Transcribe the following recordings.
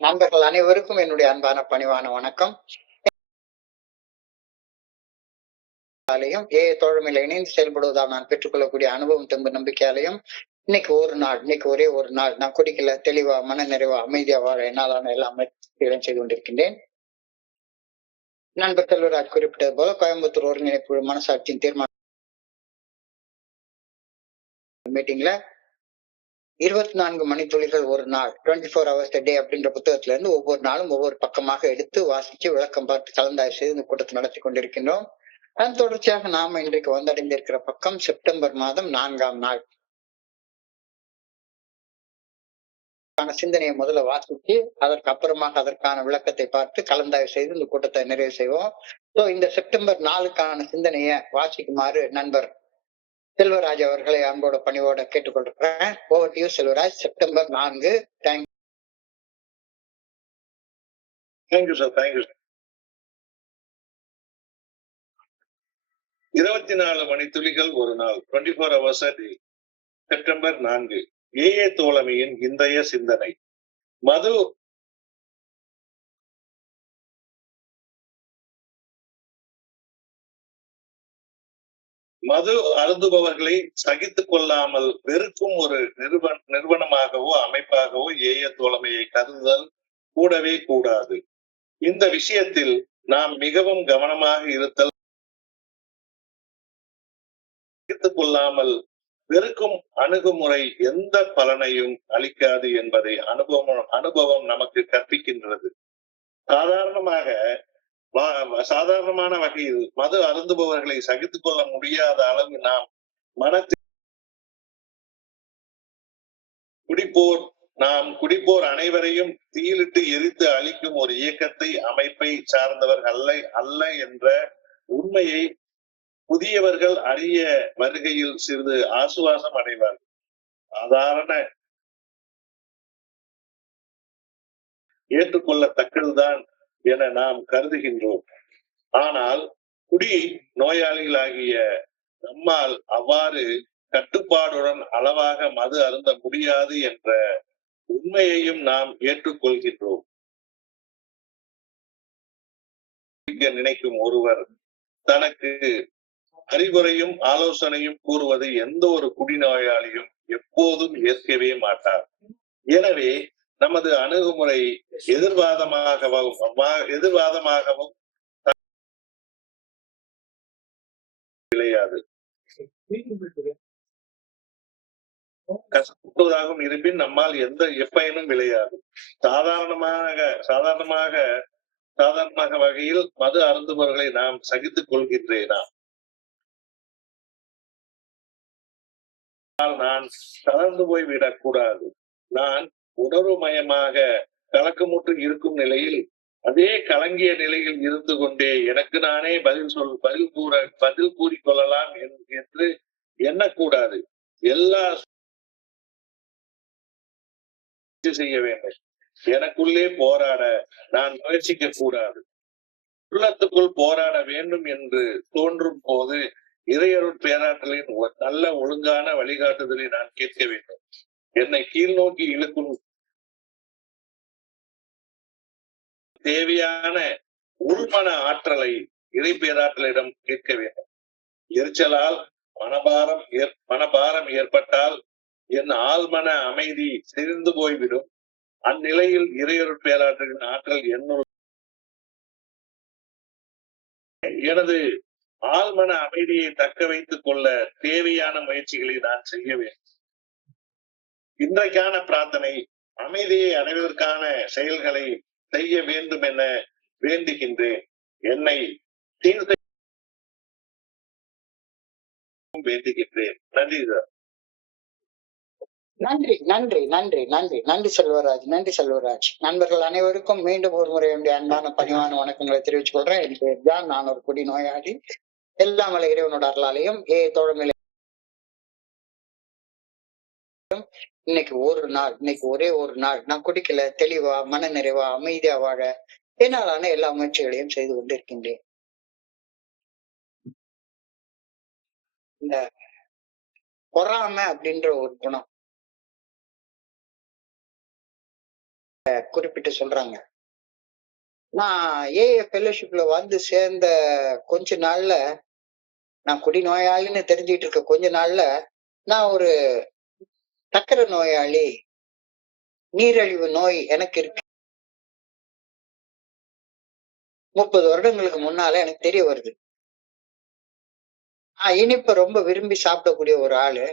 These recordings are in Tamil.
நண்பர்கள் அனைவருக்கும் என்னுடைய அன்பான பணிவான வணக்கம். தோழமையில இணைந்து செயல்படுவதால் நான் பெற்றுக்கொள்ளக்கூடிய அனுபவம் தெம்பு நம்பிக்கையாலையும் இன்னைக்கு ஒரே ஒரு நாள் நான் குடிக்கல, தெளிவா மன நிறைவா அமைதியா வாழ என்னாலான எல்லாமே செய்து கொண்டிருக்கின்றேன். நண்பர் செல்வராஜ் குறிப்பிட்டது போல கோயம்புத்தூர் ஒருங்கிணைப்பு மனசாட்சியின் தீர்மானம் மீட்டிங்ல 24 மணித்துளிகள் ஒரு நாள் 24 hours a day அப்படின்ற புத்தகத்துல இருந்து ஒவ்வொரு நாளும் ஒவ்வொரு பக்கமாக எடுத்து வாசிச்சு விளக்கம் பார்த்து கலந்தாய்வு செய்து இந்த கூட்டத்தை நடத்தி கொண்டிருக்கின்றோம். அதன் தொடர்ச்சியாக நாம இன்றைக்கு வந்தடைந்திருக்கிற பக்கம் செப்டம்பர் மாதம் 4ஆம் நாள் சிந்தனையை முதல்ல வாசிச்சு அதற்கு அப்புறமாக அதற்கான விளக்கத்தை பார்த்து கலந்தாய்வு செய்து இந்த கூட்டத்தை நிறைவு செய்வோம். இந்த செப்டம்பர் 4க்கான சிந்தனையை வாசிக்குமாறு நண்பர் செல்வராஜ் அவர்களை அன்போட பணிவோட கேட்டுக்கொண்டிருக்கிறேன். Over to you Selvaraj. September 4. Thank you sir. 24 மணித்துளிகள் ஒரு நாள் 24 hours a day. September 4. AA தோழமையின் இன்றைய சிந்தனை. மது அருந்துபவர்களை சகித்துக் கொள்ளாமல் வெறுக்கும் ஒரு நிறுவனமாகவோ அமைப்பாகவோ ஏஏ தோழமையை கருதுதல் கூடவே கூடாது. இந்த விஷயத்தில் நாம் மிகவும் கவனமாக இருத்தல். சகித்துக் கொள்ளாமல் வெறுக்கும் அணுகுமுறை எந்த பலனையும் அளிக்காது என்பதை அனுபவம் நமக்கு கற்பிக்கின்றது. சாதாரணமான வகையில் மது அருந்துபவர்களை சகித்துக் கொள்ள முடியாத அளவு நாம் மனத்தில் குடிப்போர் அனைவரையும் தீயிலிட்டு எரித்து அழிக்கும் ஒரு இயக்கத்தை அமைப்பை சார்ந்தவர்கள் அல்ல என்ற உண்மையை புதியவர்கள் அறிய வருகையில் சிறிது ஆசுவாசம் அடைவார்கள். சாதாரண ஏற்றுக்கொள்ளத்தக்கதுதான் என நாம் கருதுகின்றோம். ஆனால் குடி நோயாளிகளாகிய நம்மால் அவ்வாறு கட்டுப்பாடுடன் அளவாக மது அருந்த முடியாது என்ற உண்மையையும் நாம் ஏற்றுக்கொள்கின்றோம். நினைக்கும் ஒருவர் தனக்கு அறிவுரையும் ஆலோசனையும் கூறுவது எந்த ஒரு குடிநோயாளியும் எப்போதும் ஏற்கவே மாட்டார். எனவே நமது அணுகுமுறை எதிர்வாதமாகவும் விளையாது. கஷ்டப்படுவதாகவும் இருப்பின் நம்மால் எந்த எப்பயனும் விளையாது. சாதாரணமாக வகையில் மது அருந்துபவர்களை நாம் சகித்துக் கொள்கின்றேனா? நான் தளர்ந்து போய்விடக் கூடாது. நான் உணர்வுமயமாக கலக்கமுற்று இருக்கும் நிலையில் அதே கலங்கிய நிலையில் இருந்து கொண்டே எனக்கு நானே பதில் கூறிக்கொள்ளலாம் என்று எண்ணக்கூடாது. எல்லா செய்ய வேண்டும். எனக்குள்ளே போராட நான் முயற்சிக்க கூடாது. உள்ளத்துக்குள் போராட வேண்டும் என்று தோன்றும் போது இறையருட் பேராற்றலின் நல்ல ஒழுங்கான வழிகாட்டுதலை நான் கேட்க வேண்டும். என்னை கீழ் நோக்கி இழுக்கும் தேவையான உள்மன ஆற்றலை இறை பேராற்றலிடம் கேட்க வேண்டும். எரிச்சலால் மனபாரம் ஏற்பட்டால் என் ஆழ்மன அமைதி சிரிந்து போய்விடும். அந்நிலையில் இறையருட் பேராற்றலின் ஆற்றல் எனது ஆழ்மன அமைதியை தக்க வைத்துக் கொள்ள தேவையான முயற்சிகளை நான் செய்ய வேண்டும். இன்றைக்கான பிரார்த்தனை அமைதியை அடைவதற்கான செயல்களை செய்ய வேண்டும் என வேண்டுகின்றேன். என்னை வேண்டுகின்றேன். நன்றி சார். நன்றி நன்றி நன்றி நன்றி நன்றி செல்வராஜ். நன்றி செல்வராஜ். நண்பர்கள் அனைவருக்கும் மீண்டும் ஒரு முறை அன்பான பணிவான வணக்கங்களை தெரிவித்துக் கொள்றேன். என் பேர் ஜான். நான் ஒரு குடி நோயாளி. எல்லாம் வல்ல இறைவனோட அருளாலையும் தோழமையில இன்னைக்கு ஒரே ஒரு நாள் நான் குடிக்கல, தெளிவா மன நிறைவா அமைதியா வாழ என்னாலான எல்லா முயற்சிகளையும் செய்து கொண்டிருக்கின்றேன். இந்த பொறாமை அப்படின்ற ஒரு குணம் குறிப்பிட்டு சொல்றாங்க. நான் ஏஏ ஃபெல்லோஷிப்ல வந்து சேர்ந்த கொஞ்ச நாள்ல, நான் குடிநோயாளின்னு தெரிஞ்சுட்டு இருக்க கொஞ்ச நாள்ல, நான் ஒரு சர்க்கரை நோயாளி, நீரிழிவு நோய் எனக்கு இருக்கு. 30 வருடங்களுக்கு முன்னால எனக்கு தெரிய வருது. இனிப்ப ரொம்ப விரும்பி சாப்பிடக்கூடிய ஒரு ஆளு.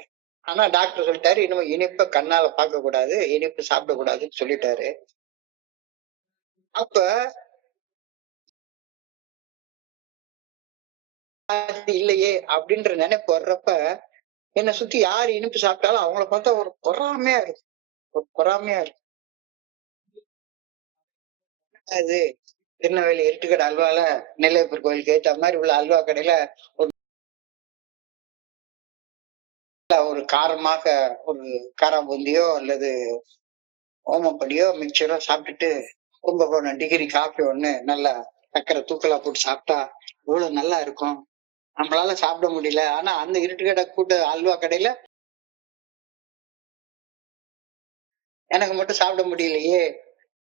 ஆனா டாக்டர் சொல்லிட்டாரு, இனிமே இனிப்ப கண்ணால பார்க்கக் கூடாது, இனிப்பு சாப்பிடக் கூடாதுன்னு சொல்லிட்டாரு. அப்ப அது இல்லையே அப்படின்ற நினைப்பு வர்றப்ப, என்னை சுத்தி யார் இனிப்பு சாப்பிட்டாலும் அவங்கள பார்த்தா ஒரு பொறாமையா இருக்கு. ஒரு பொறாமையா இருக்கு. அது திருநெல்வேலி இருட்டுக்கடை அல்வால நெல்லையப்பர் கோயிலுக்கு ஏத்த மாதிரி உள்ள அல்வா கடையில ஒரு ஒரு காரமாக ஒரு காராபூந்தியோ அல்லது ஓமப்படியோ மிக்சரோ சாப்பிட்டுட்டு கும்பகோணம் டிகிரி காஃபி ஒண்ணு நல்லா சக்கரை தூக்கலா போட்டு சாப்பிட்டா இவ்வளவு நல்லா இருக்கும். நம்மளால சாப்பிட முடியல. ஆனா அந்த இருட்டுக்கடை கூட்ட அல்வா கடையில எனக்கு மட்டும் சாப்பிட முடியலையே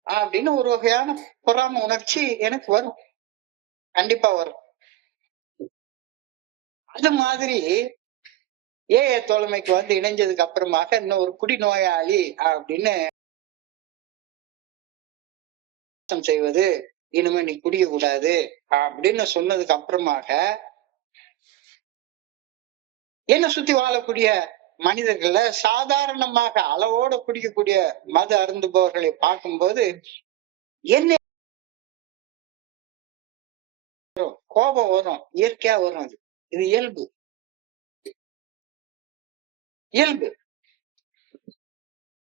அப்படின்னு ஒரு வகையான பொறாமை உணர்ச்சி எனக்கு வரும். கண்டிப்பா வரும். அது மாதிரி ஏஏ தோழமைக்கு வந்து இணைஞ்சதுக்கு அப்புறமாக இன்னும் ஒரு குடிநோயாளி அப்படின்னு செய்வது, இனிமே நீ குடிக்க கூடாது அப்படின்னு சொன்னதுக்கு அப்புறமாக என்ன சுத்தி வாழக்கூடிய மனிதர்கள்ல சாதாரணமாக அளவோட குடிக்கக்கூடிய மது அருந்துபவர்களை பார்க்கும்போது என்ன கோபம் வரும். இயற்கையா வரும். அது இது இயல்பு. இயல்பு.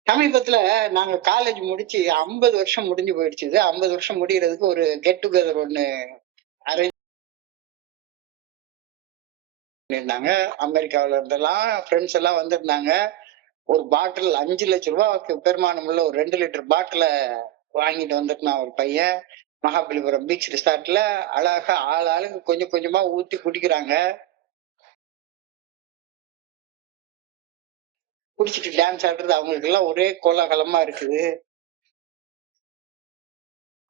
சமீபத்துல நாங்க காலேஜ் முடிச்சு 50 வருஷம் முடிஞ்சு போயிடுச்சு. 50 வருஷம் முடியறதுக்கு ஒரு கெட் டுகெதர் ஒண்ணு அரேஞ்ச் பண்ணியிருந்தாங்க. அமெரிக்காவில இருந்தெல்லாம் ஃப்ரெண்ட்ஸ் எல்லாம் வந்திருந்தாங்க. ஒரு பாட்டில் 5 லட்சம் ரூபாய்க்கு பெருமானம் உள்ள ஒரு 2 லிட்டர் பாட்டில வாங்கிட்டு வந்துருந்தான் ஒரு பையன். மகாபலிபுரம் பீச் ரிசார்ட்ல அழகா ஆளுக்கு கொஞ்சம் கொஞ்சமா ஊத்தி குடிக்கிறாங்க. குடிச்சிட்டு டான்ஸ் ஆடுறது அவங்களுக்கு எல்லாம் ஒரே கோலாகலமா இருக்குது.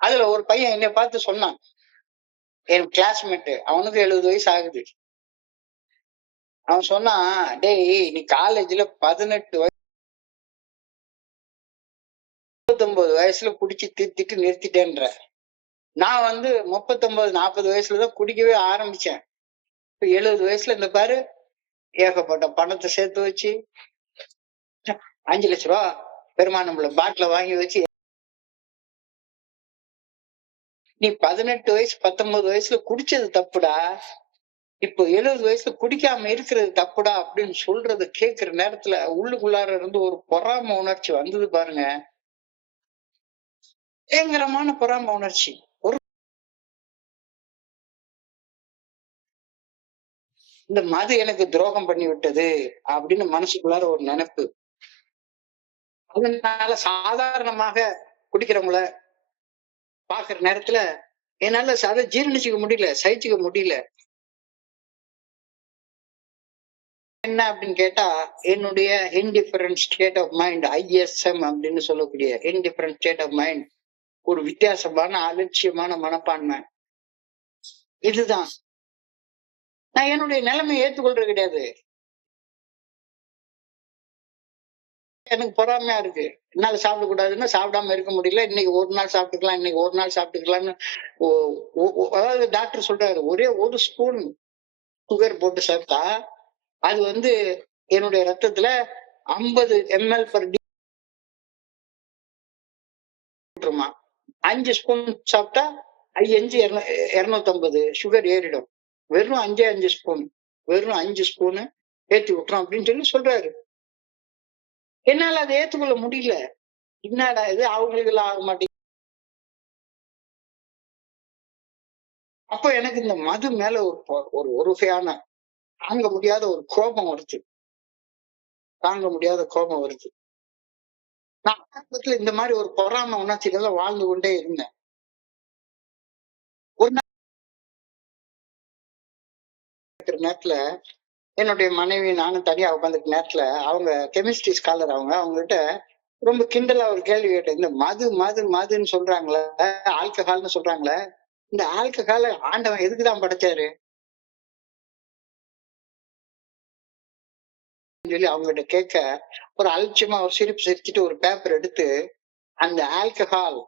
அதுல ஒரு பையன் என்னை பார்த்து சொன்னான். என் கிளாஸ்மேட், அவனுக்கு 70 வயசு ஆகுது. அவன் சொன்னான், டேய் நீ காலேஜ்ல 18 வயசு 39 வயசுல குடிச்சு தீர்த்திட்டு நிறுத்திட்டேன்ற. நான் வந்து 39 40 வயசுலதான் குடிக்கவே ஆரம்பிச்சேன். இப்ப 70 வயசுல இந்த பாரு ஏகப்பட்ட பணத்தை சேர்த்து வச்சு 5 லட்சம் ரூபாய் பெருமானம்புல பாட்டில வாங்கி வச்சு நீ 18 வயசு 19 வயசுல குடிச்சது தப்புடா, இப்போ 70 வயசுல குடிக்காம இருக்கிறது தப்புடா அப்படின்னு சொல்றது கேட்கிற நேரத்துல உள்ளுக்குள்ளார இருந்து ஒரு பொறாம உணர்ச்சி வந்தது பாருங்க. பயங்கரமான பொறாம உணர்ச்சி. ஒரு இந்த மது எனக்கு துரோகம் பண்ணி விட்டது அப்படின்னு மனசுக்குள்ளார ஒரு நினைப்பு. அதனால சாதாரணமாக குடிக்கிறவங்கள பாக்குற நேரத்துல என்னால அதை ஜீரணிச்சுக்க முடியல, சகிச்சுக்க முடியல. என்ன அப்படின்னு கேட்டா, என்னுடைய indifferent state of mind, ISM அப்படின்னு சொல்லக்கூடிய இன்டிஃபரண்ட் ஸ்டேட் ஆஃப் மைண்ட், ஒரு வித்தியாசமான அலட்சியமான மனப்பான்மை. இதுதான் நான் என்னுடைய நிலைமையை ஏற்றுக்கொள்றது கிடையாது. எனக்கு பொறாமையா இருக்கு. என்னால சாப்பிடக்கூடாதுன்னா சாப்பிடாம இருக்க முடியல. இன்னைக்கு ஒரு நாள் சாப்பிட்டுக்கலாம், இன்னைக்கு ஒரு நாள் சாப்பிட்டுக்கலாம்னு அதாவது டாக்டர் சொல்றாரு, ஒரே ஒரு ஸ்பூன் சுகர் போட்டு சாப்பிட்டா அது வந்து என்னுடைய ரத்தத்துல 50 ml பர் டே 5 ஸ்பூன் சாப்பிட்டா 250 சுகர் ஏறிடும். வெறும் 5 ஸ்பூன், வெறும் 5 ஸ்பூனு ஏத்தி விட்டுறோம் அப்படின்னு சொல்லி சொல்றாரு. என்னால அதை ஏத்துக்கொள்ள முடியல. என்னடா இது, அவங்களுக்கு எல்லாம் ஆக மாட்டேங்குது. அப்ப எனக்கு இந்த மது மேல ஒரு ஒரு வகையான தாங்க முடியாத ஒரு கோபம் வருது. தாங்க முடியாத கோபம் வருது. நான் ஆரம்பத்துல இந்த மாதிரி ஒரு பொறாம உணர்ச்சியில வாழ்ந்து கொண்டே இருந்தேன். ஒரு நேரத்துல என்னுடைய மனைவி நானும் தனியா உட்காந்துருக்க நேரத்துல அவங்க கெமிஸ்ட்ரி ஸ்காலர், அவங்ககிட்ட ரொம்ப கிண்டலா ஒரு கேள்வி கேட்டேன். இந்த மதுன்னு சொல்றாங்களே, ஆல்கஹால்னு சொல்றாங்களே, இந்த ஆல்கஹால ஆண்டவன் எதுக்குதான் படைச்சாரு சொல்லி அவங்ககிட்ட கேட்க, ஒரு அலட்சியமா ஒரு சிரிப்பு சிரிச்சுட்டு ஒரு பேப்பர் எடுத்து அந்த ஆல்கஹால்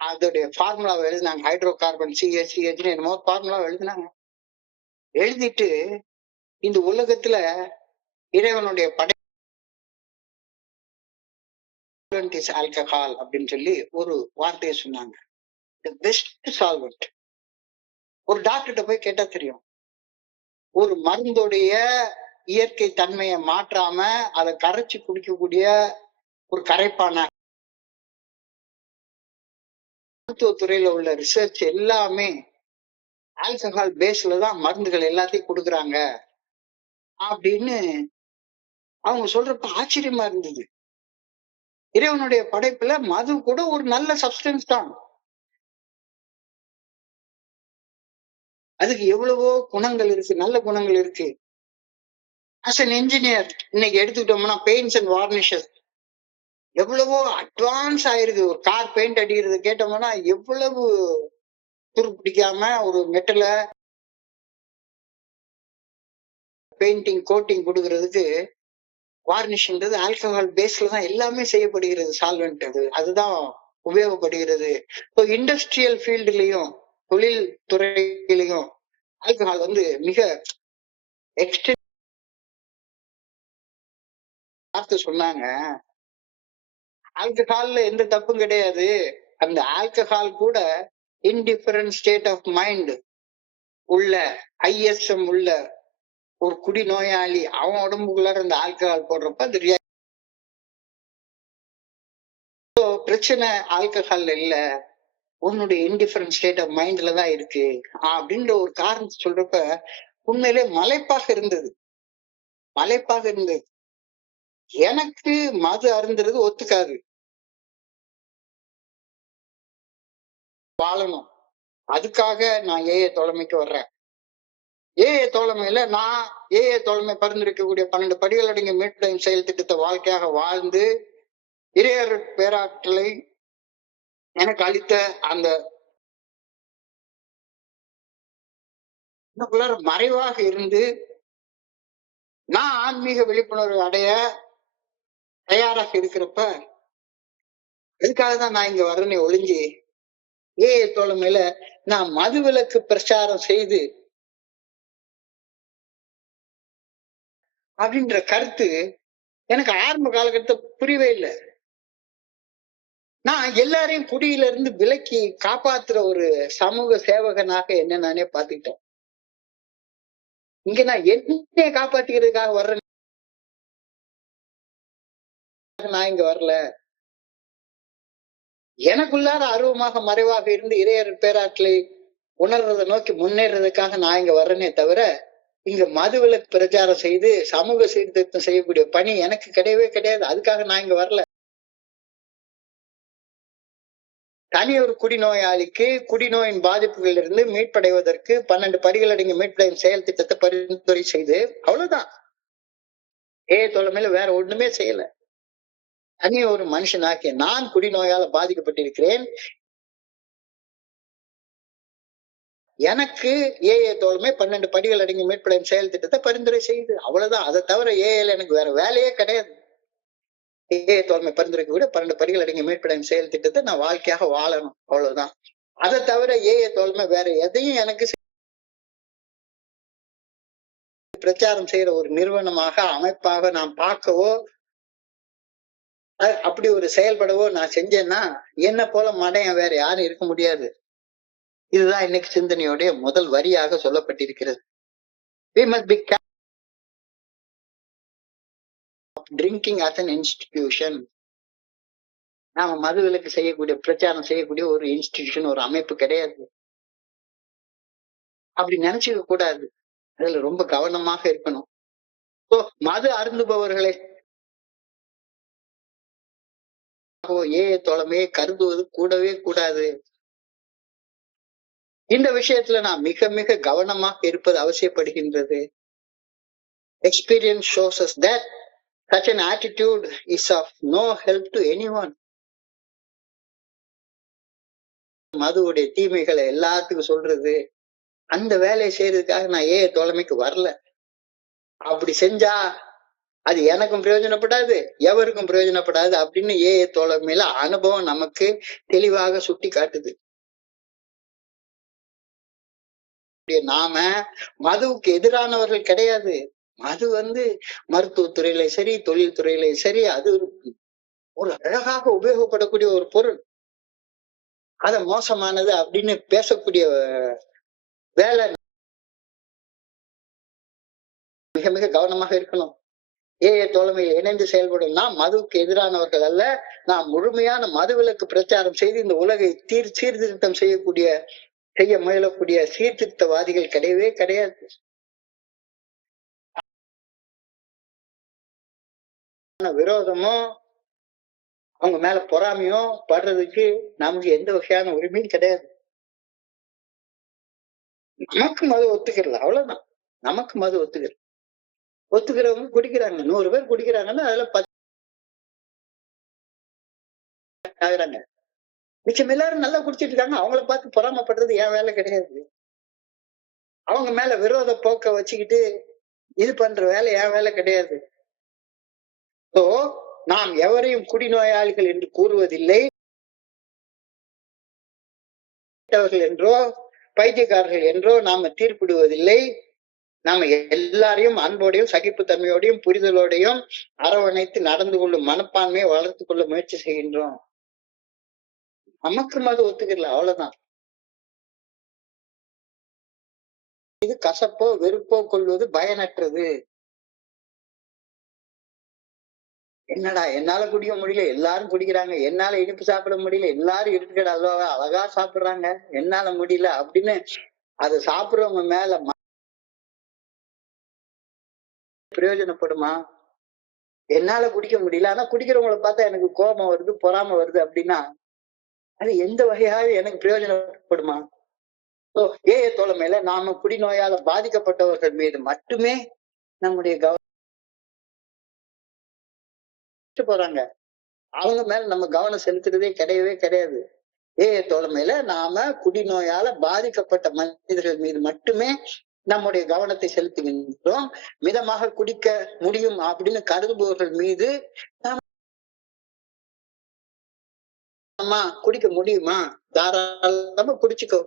அதோடைய ஃபார்முலாவை எழுதினாங்க. ஹைட்ரோ கார்பன் CH என்னமோ ஃபார்முலாவை எழுதினாங்க. எழுதிட்டு இந்த உலகத்துல இறைவனுடைய ஆல்கஹால் அப்படின்னு சொல்லி ஒரு வார்த்தையை சொன்னாங்க. Best solvent. ஒரு டாக்டர்கிட்ட போய் கேட்டா தெரியும். ஒரு மருந்துடைய இயற்கை தன்மையை மாற்றாம அதை கரைச்சு குடிக்கக்கூடிய ஒரு கரைப்பான மருத்துவத்துறையில உள்ள ரிசர்ச் எல்லாமே ஆல்கஹால் பேஸ்ல தான் மருந்துகள் எல்லாத்தையும் கொடுக்குறாங்க அப்படின்னு அவங்க சொல்றப்ப ஆச்சரியமா இருந்தது. இறைவனுடைய படைப்புல மது கூட ஒரு நல்ல சப்ஸ்டன்ஸ் தான். அதுக்கு எவ்வளவோ குணங்கள் இருக்கு, நல்ல குணங்கள் இருக்கு. ஆஸ் அன் என்ஜினியர் இன்னைக்கு எடுத்துக்கிட்டோம்னா பெயிண்ட்ஸ் அண்ட் வார்னிஷஸ் எவ்வளவோ அட்வான்ஸ் ஆயிருது. ஒரு கார் பெயிண்ட் அடிக்கிறது கேட்டோம்னா எவ்வளவு துரு பிடிக்காம ஒரு மெட்டல பெயிண்டிங் கோட்டிங் கொடுக்கறதுக்கு வார்னிஷ்ன்றது ஆல்கஹால் பேஸ்ல தான் எல்லாமே செய்யப்படுகிறது. சால்வெண்ட் அதுதான் உபயோகப்படுகிறது. இப்போ இண்டஸ்ட்ரியல் ஃபீல்டுலயும் தொழில் துறையிலையும் ஆல்கஹால் மிக எக்ஸ்டென்ட் பார்த்து சொன்னாங்க. ஆல்கஹால்ல எந்த தப்பும் கிடையாது. அந்த ஆல்கஹால் கூட இன்டிஃபரண்ட் ஸ்டேட் ஆஃப் மைண்ட் உள்ள ISM உள்ள ஒரு குடி நோயாளி அவன் உடம்புக்குள்ளார இந்த ஆல்கஹால் போடுறப்ப அது பிரச்சனை ஆல்கஹால் இல்ல, உன்னுடைய இன்டிஃபரண்ட் ஸ்டேட் ஆஃப் மைண்ட்ல தான் இருக்கு அப்படின்ற ஒரு காரணத்தை சொல்றப்ப உண்மையிலே மலைப்பாக இருந்தது. எனக்கு மது அருந்துறது ஒத்துக்காது. வாழணும். அதுக்காக நான் ஏஏ தோழமைக்கு வர்றேன். ஏஏ தோழமையில நான் ஏஏ தோழமை பரிந்துரைக்கக்கூடிய 12 படிகள் அடங்கிய மீட்பு செயல் திட்டத்தை வாழ்க்கையாக வாழ்ந்து இறையருட் பேராற்றலை எனக்கு அளித்த அந்த மறைவாக இருந்து நான் ஆன்மீக விழிப்புணர்வு அடைய தயாராக இருக்கிறப்ப அதுக்காக தான் நான் இங்க வரேன்னு ஒளிஞ்சு ஏஏ தோழமையில நான் மதுவிலக்கு பிரச்சாரம் செய்து அப்படின்ற கருத்து எனக்கு ஆரம்ப காலகட்டத்தை புரியவே இல்லை. நான் எல்லாரையும் குடியில இருந்து விலக்கி காப்பாத்துற ஒரு சமூக சேவகனாக என்ன நானே பாத்துக்கிட்டேன். இங்க நான் என்னைய காப்பாத்திக்கிறதுக்காக வர்றேன். நான் இங்க வரல. எனக்குள்ளார அருவமாக மறைவாக இருந்து இறையர் பேராற்றலை உணர்றதை நோக்கி முன்னேறதுக்காக நான் இங்க வர்றேனே தவிர இங்க மதுவிலக்கு பிரச்சாரம் செய்து சமூக சீர்திருத்தம் செய்யக்கூடிய பணி எனக்கு கிடையவே கிடையாது. அதுக்காக நான் இங்க வரல. தனி ஒரு குடிநோயாளிக்கு குடிநோயின் பாதிப்புகளில் இருந்து மீட்படைவதற்கு 12 படிகள் அடங்கிய மீட்படையும் செயல் திட்டத்தை பரிந்துரை செய்து அவ்வளவுதான். தோழமையில வேற ஒண்ணுமே செய்யல. தனி ஒரு மனுஷனாக்கி நான் குடிநோயால பாதிக்கப்பட்டிருக்கிறேன். எனக்கு ஏஏ தோழமை 12 படிகள் அடங்கிய மீட்படையும் செயல் திட்டத்தை பரிந்துரை செய்து அவ்வளவுதான். அதை தவிர ஏஏல எனக்கு வேற வேலையே கிடையாது. ஏஏ தோழமை பரிந்துரைக்க கூட 12 படிகள் அடங்கிய மீட்படையும் செயல் திட்டத்தை நான் வாழ்க்கையாக வாழணும், அவ்வளவுதான். அதை தவிர ஏஏ தோழமை வேற எதையும் எனக்கு பிரச்சாரம் செய்யற ஒரு நிறுவனமாக அமைப்பாக நான் பார்க்கவோ அப்படி ஒரு செயல்படவோ நான் செஞ்சேன்னா என்ன போல மடையன் வேற யாரும் இருக்க முடியாது. இதுதான் இன்னைக்கு சிந்தனையோடைய முதல் வரியாக சொல்லப்பட்டிருக்கிறது. We must be drinking as an institution. நாம மதுவிலக்கு செய்யக்கூடிய பிரச்சாரம் செய்யக்கூடிய ஒரு இன்ஸ்டிடியூஷன், ஒரு அமைப்பு கிடையாது. அப்படி நினைச்சுக்க கூடாது. அதுல ரொம்ப கவனமாக இருக்கணும். மது அருந்துபவர்களை ஏஏ தோழமையை கருதுவது கூடவே கூடாது. இந்த விஷயத்துல நான் மிக மிக கவனமாக இருப்பது அவசியப்படுகின்றது. Experience shows us that Such an attitude is of no help to anyone. மதுவுடைய தீமைகளை எல்லாத்துக்கும் சொல்றது, அந்த வேலையை செய்யறதுக்காக நான் தோழமைக்கு வரல. அப்படி செஞ்சா அது எனக்கும் பிரயோஜனப்படாது, எவருக்கும் பிரயோஜனப்படாது அப்படின்னு தோழமையில அனுபவம் நமக்கு தெளிவாக சுட்டி காட்டுது. நாம மதுவுக்கு எதிரானவர்கள் கிடையாது. மது மருத்துவத்துறையில சரி, தொழில் துறையில சரி, அது ஒரு அழகாக உபயோகப்படக்கூடிய ஒரு பொருள். அத மோசமானது அப்படின்னு பேசக்கூடிய வேலை மிக மிக கவனமாக இருக்கணும். தோழமையில் இணைந்து செயல்படும் நாம் மதுவுக்கு எதிரானவர்கள் அல்ல. நாம் முழுமையான மதுவிலக்கு பிரச்சாரம் செய்து இந்த உலகை சீர்திருத்தம் செய்ய முயலக்கூடிய சீர்திருத்தவாதிகள் கிடையவே கிடையாது. விரோதமும் அவங்க மேல பொறாமையும் படுறதுக்கு நமக்கு எந்த வகையான உரிமையும் கிடையாது. நமக்கு மது ஒத்துக்கிறல, அவ்வளவுதான். நமக்கு மது ஒத்துக்கிறவங்க குடிக்கிறாங்க. 100 பேர் குடிக்கிறாங்கன்னா அதுல 10 ஆகுறாங்க. மிச்சம் எல்லாரும் நல்லா குடிச்சிட்டு இருக்காங்க. அவங்கள பார்த்து பொறாமப்படுறது என் வேலை கிடையாது. அவங்க மேல விரோத போக்க வச்சுக்கிட்டு இது பண்ற வேலை என் வேலை கிடையாது. நாம் எவரையும் குடிநோயாளிகள் என்று கூறுவதில்லை, என்றோ பைத்தியக்காரர்கள் என்றோ நாம தீர்ப்பிடுவதில்லை. நாம எல்லாரையும் அன்போடையும் சகிப்புத்தன்மையோடையும் புரிதலோடையும் அரவணைத்து நடந்து கொள்ளும் மனப்பான்மையை வளர்த்துக் கொள்ள முயற்சி செய்கின்றோம். நமக்கு மது ஒத்துக்கல, அவ்வளவுதான். இது கசப்போ வெறுப்போ கொள்வது பயனற்றது. என்னடா என்னால குடிக்க முடியல, எல்லாரும் குடிக்கிறாங்க, என்னால இனிப்பு சாப்பிட முடியல, எல்லாரும் இருக்கிற அல்வாவை அழகா சாப்பிடுறாங்க, என்னால முடியல அப்படின்னு அதை சாப்பிடுறவங்க மேல பிரயோஜனப்படுமா? என்னால குடிக்க முடியல, ஆனா குடிக்கிறவங்களை பார்த்தா எனக்கு கோபம் வருது, பொறாம வருது அப்படின்னா அது எந்த வகையாக எனக்கு பிரயோஜனப்படுமா? தோழமையில நாம குடிநோயால பாதிக்கப்பட்டவர்கள் மீது மட்டுமே நம்முடைய போறாங்க. அவங்க மேல நம்ம கவனம் செலுத்துறதே கிடையவே கிடையாது. தோழமையில நாம குடிநோயால பாதிக்கப்பட்ட மனிதர்கள் மீது மட்டுமே நம்முடைய கவனத்தை செலுத்துகின்றோம். மிதமாக குடிக்க முடியும் அப்படின்னு கருதுபவர்கள் மீது குடிக்க முடியுமா, தாராளமா குடிச்சுக்கோ.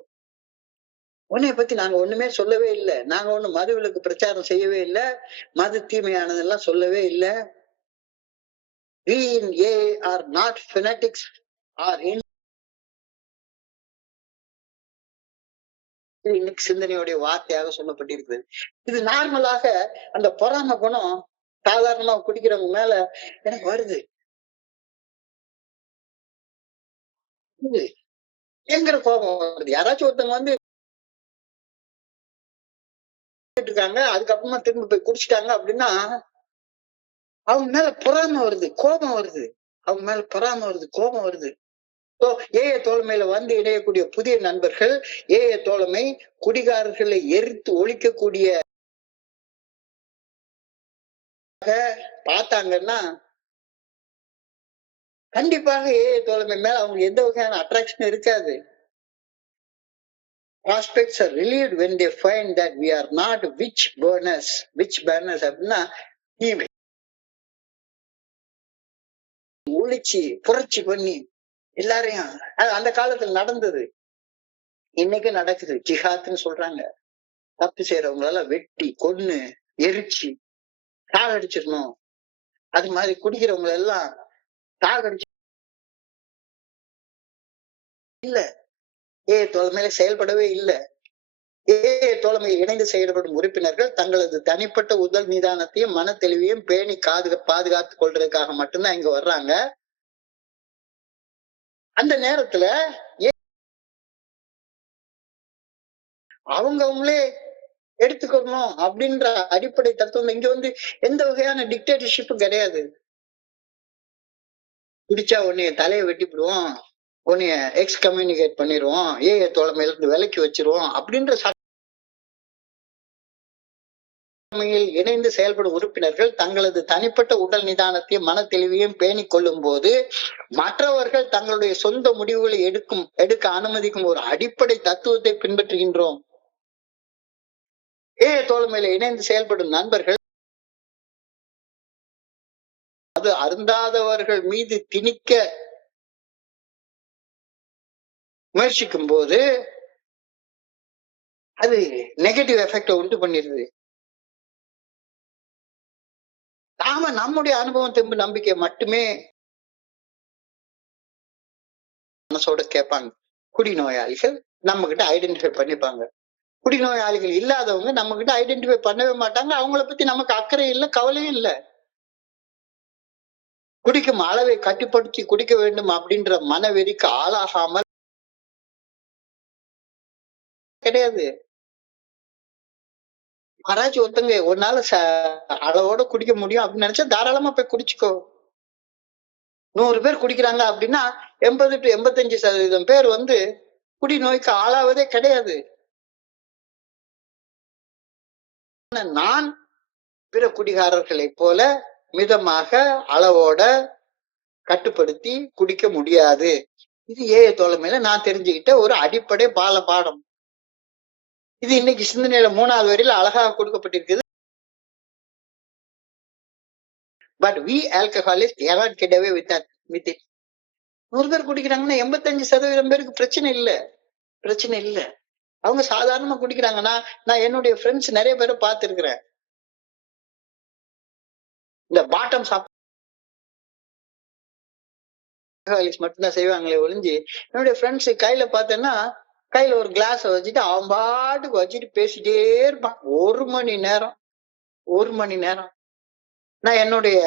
உன்னைய பத்தி நாங்க ஒண்ணுமே சொல்லவே இல்லை. நாங்க ஒண்ணு மதுவிலக்கு பிரச்சாரம் செய்யவே இல்லை, மது தீமையானதெல்லாம் சொல்லவே இல்லை. We in A are not fanatics or இன்னைக்கு சிந்தனையுடைய வார்த்தையாக சொல்லப்பட்டிருக்கிறது. இது நார்மலாக அந்த பொறாம குணம் சாதாரணமா குடிக்கிறவங்க மேல எனக்கு வருது. எங்கிற கோபம் வருது. யாராச்சும் ஒருத்தவங்க இருக்காங்க, அதுக்கப்புறமா திரும்ப போய் குடிச்சிட்டாங்க அப்படின்னா அவங்க மேல பொறாம வருது, கோபம் வருது. அவங்க மேல பொறாம வருது, கோபம் வருது. தோழமையில இணையக்கூடிய புதிய நண்பர்கள் தோழமை குடிகாரர்களை எரித்து ஒழிக்கக்கூடிய பார்த்தாங்கன்னா கண்டிப்பாக தோழமை மேல அவங்க எந்த வகையான அட்ராக்ஷன் இருக்காது. Prospects are relieved when they find that we are not witch burners. அப்படின்னா ஒழிச்சு புரட்சி பண்ணி எல்லாரையும், அந்த காலத்துல நடந்தது, இன்னைக்கு நடக்குது. ஜிஹாத்னு சொல்றாங்க. தப்பு செய்யறவங்க எல்லாம் வெட்டி கொன்னு எரிச்சு சாகடிச்சிடணும். அது மாதிரி குடிக்கிறவங்க எல்லாம் சாகடிச்சு இல்ல. தோழமையில செயல்படவே இல்லை. தோழமையில் இணைந்து செயல்படும் உறுப்பினர்கள் தங்களது தனிப்பட்ட உடல் மீதானத்தையும் மன தெளிவையும் பேணி பாதுகாத்துக் கொள்றதுக்காக மட்டும்தான் இங்க வர்றாங்க. அந்த நேரத்துல அவங்களே எடுத்துக்கணும் அப்படின்ற அடிப்படை தத்துவம் இங்க எந்த வகையான டிக்டேட்டர்ஷிப்பும் கிடையாது. பிடிச்சா உன்னைய தலையை வெட்டிவிடுவோம், உன்னைய எக்ஸ்கம்யூனிகேட் பண்ணிடுவோம், தோழமையில இருந்து விலக்கி வச்சிருவோம் அப்படின்ற இணைந்து செயல்படும் உறுப்பினர்கள் தங்களது தனிப்பட்ட உடல் நிதானத்தையும் மன தெளிவையும் பேணிக் கொள்ளும் போது மற்றவர்கள் தங்களுடைய சொந்த முடிவுகளை எடுக்க அனுமதிக்கும் ஒரு அடிப்படை தத்துவத்தை பின்பற்றுகின்றோம். தோழமையில இணைந்து செயல்படும் நண்பர்கள் அது அருந்தாதவர்கள் மீது திணிக்க முயற்சிக்கும் போது அது நெகட்டிவ் எஃபெக்ட உண்டு பண்ணிடுது. நாம நம்முடைய அனுபவம் தெம்பு நம்பிக்கை மட்டுமே மனசோட கேட்பாங்க. குடிநோயாளிகள் நம்ம கிட்ட ஐடென்டிஃபை பண்ணிப்பாங்க. குடிநோயாளிகள் இல்லாதவங்க நம்ம கிட்ட ஐடென்டிஃபை பண்ணவே மாட்டாங்க. அவங்கள பத்தி நமக்கு அக்கறை இல்லை, கவலையும் இல்லை. குடிக்கும் அளவை கட்டுப்படுத்தி குடிக்க வேண்டும் அப்படின்ற மனவெறிக்கு ஆளாகாமல் கிடையாது. யாராச்சும் ஒருத்தங்க ஒரு நாள் அளவோட குடிக்க முடியும் அப்படின்னு நினைச்சா தாராளமா போய் குடிச்சுக்கோ. 100 பேர் குடிக்கிறாங்க அப்படின்னா 80 to 85% பேர் குடிநோய்க்கு ஆளாவதே கிடையாது. நான் பிற குடிகாரர்களை போல மிதமாக அளவோட கட்டுப்படுத்தி குடிக்க முடியாது. இது தோழமையில நான் தெரிஞ்சுக்கிட்ட ஒரு அடிப்படை பாடம். இது இன்னைக்கு சிந்தனையில 3வது வரியில அழகாக கொடுக்கப்பட்டிருக்குது. But we alcoholics cannot get away with it. 100 பேர் குடிக்கிறாங்கன்னா 85% பேருக்கு பிரச்சனை இல்ல. அவங்க சாதாரணமா குடிக்கிறாங்கன்னா நான் என்னுடைய ஃப்ரெண்ட்ஸ் நிறைய பேரை பார்த்திருக்கிறேன். இந்த பாட்டம்ஸ் மட்டும்தான் செய்வாங்களே ஒழிஞ்சு என்னுடைய ஃப்ரெண்ட்ஸ் கையில பார்த்தேன்னா கையில ஒரு கிளாஸ் வச்சுட்டு அவன் பாட்டுக்கு வச்சுட்டு பேசிட்டே இருப்பான். 1 மணி நேரம். நான் என்னுடைய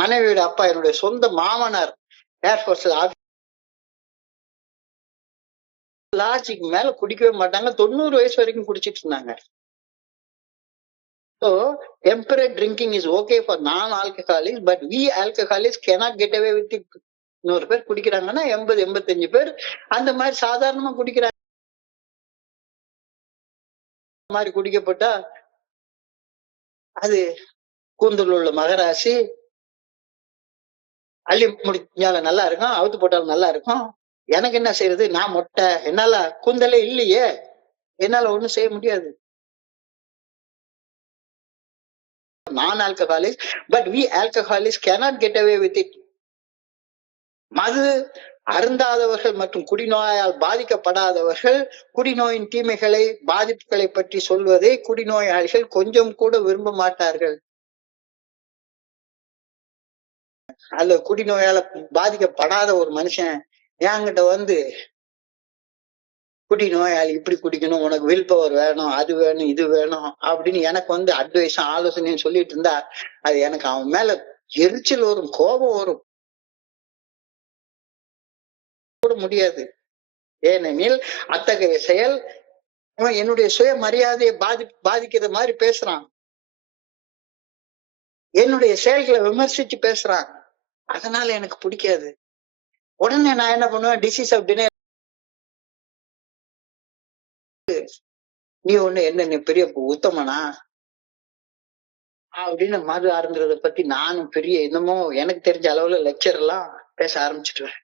மனைவியோட அப்பா, என்னுடைய சொந்த மாமனார் ஏர்போர்ட்ஸ்ல லாஜிக்கு மேல குடிக்கவே மாட்டாங்க. 90 வயசு வரைக்கும் குடிச்சிட்டு இருந்தாங்க. So temperate drinking is okay for non-alcoholics, but we alcoholics cannot get away with it. 100 பேர் குடிக்கிறாங்கன்னா 80-85 பேர் அந்த மாதிரி சாதாரணமா குடிக்கிறாங்க. மாதிரி குடிக்கப்பட்டா அது கூந்தல் உள்ள மகராசி அள்ளி முடிஞ்சாலும் நல்லா இருக்கும், அவுத்து போட்டாலும் நல்லா இருக்கும். எனக்கு என்ன செய்யறது? நான் மொட்டை, என்னால கூந்தலே இல்லையே, என்னால ஒண்ணும் செய்ய முடியாது. non-alcoholics, but we alcoholics cannot get away with it. மது அருந்தாதவர்கள் மற்றும் குடிநோயால் பாதிக்கப்படாதவர்கள் குடிநோயின் தீமைகளை பாதிப்புகளை பற்றி சொல்வதை குடிநோயாளிகள் கொஞ்சம் கூட விரும்ப மாட்டார்கள். அல்ல குடிநோயால பாதிக்கப்படாத ஒரு மனுஷன் என்கிட்ட குடிநோயாளி இப்படி குடிக்கணும், உனக்கு வில் பவர் வேணும், அது வேணும், இது வேணும் அப்படின்னு எனக்கு அட்வைஸ் ஆலோசனைன்னு சொல்லிட்டு இருந்தா அது எனக்கு அவன் மேல எரிச்சல் வரும், கோபம் வரும். கூட முடியாது. ஏனெனில் அத்தகைய செயல் என்னுடைய சுயமரியாதையை பாதிக்கிற மாதிரி பேசுறான், என்னுடைய செயல்களை விமர்சிச்சு பேசுறான். அதனால எனக்கு பிடிக்காது. உடனே நான் என்ன பண்ணுவேன்? Disease of denial. நீ என்ன பெரிய உத்தமனா அப்படின்னு மது அருந்துறத பத்தி நானும் பெரிய என்னமோ எனக்கு தெரிஞ்ச அளவுல லெக்சர் எல்லாம் பேச ஆரம்பிச்சுட்டுவேன்.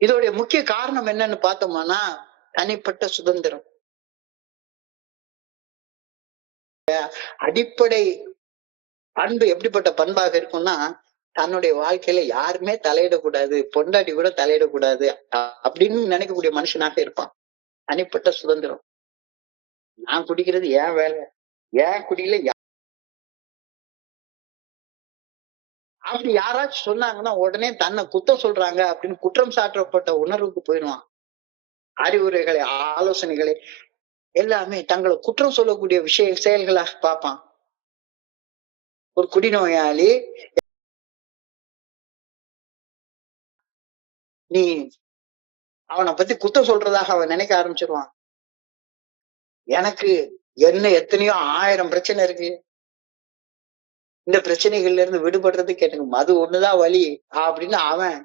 இதோடைய முக்கிய காரணம் என்னன்னு பார்த்தோம்னா தனிப்பட்ட சுதந்திரம். அடிப்படை பண்பு எப்படிப்பட்ட பண்பாக இருக்கும்னா, தன்னுடைய வாழ்க்கையில யாருமே தலையிடக்கூடாது, பொண்டாட்டி கூட தலையிடக்கூடாது அப்படின்னு நினைக்கக்கூடிய மனுஷனாக இருப்பான். தனிப்பட்ட சுதந்திரம். நான் குடிக்கிறது ஏன் வேலை, ஏன் குடியில அப்படி யாராச்சும் சொன்னாங்கன்னா உடனே தன்னை குத்தம் சொல்றாங்க அப்படின்னு குற்றம் சாட்டப்பட்ட உணர்வுக்கு போயிடுவான். அறிவுரைகளை, ஆலோசனைகளை எல்லாமே தங்களை குற்றம் சொல்லக்கூடிய செயல்களாக பார்ப்பான். ஒரு குடிநோயாளி நீ அவனை பத்தி குத்தம் சொல்றதாக அவன் நினைக்க ஆரம்பிச்சிருவான். எனக்கு எத்தனையோ 1000 பிரச்சனை இருக்கு, இந்த பிரச்சனைகள்ல இருந்து விடுபடுறதுக்கு எனக்கு மது ஒண்ணுதான் வழி அப்படின்னு அவன்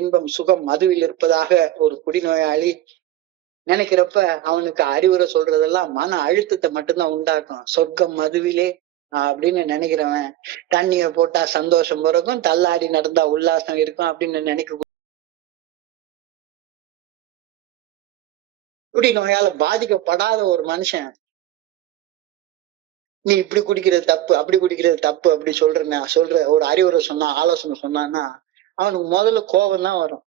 இன்பம் சுகம் மதுவில் இருப்பதாக ஒரு குடிநோயாளி நினைக்கிறப்ப அவனுக்கு அறிவுரை சொல்றதெல்லாம் மன அழுத்தத்தை மட்டும்தான் உண்டாக்கும். சொர்க்கம் மதுவிலே அப்படின்னு நினைக்கிறவன், தண்ணிய போட்டா சந்தோஷம் பிறக்கும், தள்ளாடி நடந்தா உல்லாசம் இருக்கும் அப்படின்னு நினைக்க நோயால பாதிக்கப்படாத ஒரு மனுஷன், நீ இப்படி குடிக்கிறது தப்பு, அப்படி குடிக்கிறது தப்பு அப்படி சொல்ற ஒரு அறிவுரை சொன்னா, ஆலோசனை சொன்னான்னா, அவனுக்கு முதல்ல கோபம் தான் வரும்,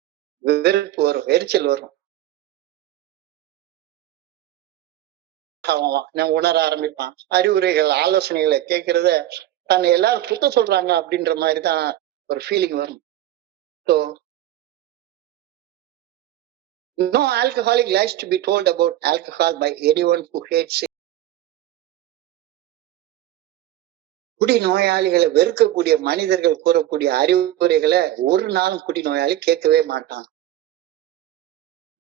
வெறுப்பு வரும், எரிச்சல் வரும். அவன் உணர ஆரம்பிப்பான். அறிவுரைகள், ஆலோசனைகளை கேட்கிறத தன்னை எல்லாரும் குத்தம் சொல்றாங்க அப்படின்ற மாதிரிதான் ஒரு ஃபீலிங் வரும். So, no alcoholic likes to be told about alcohol by anyone who hates it. குடி நோயாளிகளை வெறுக்கக்கூடிய மனிதர்கள் கூறக்கூடிய அறிவுரைகளை ஒரு நாளும் குடி நோயாளி கேட்கவே மாட்டான்.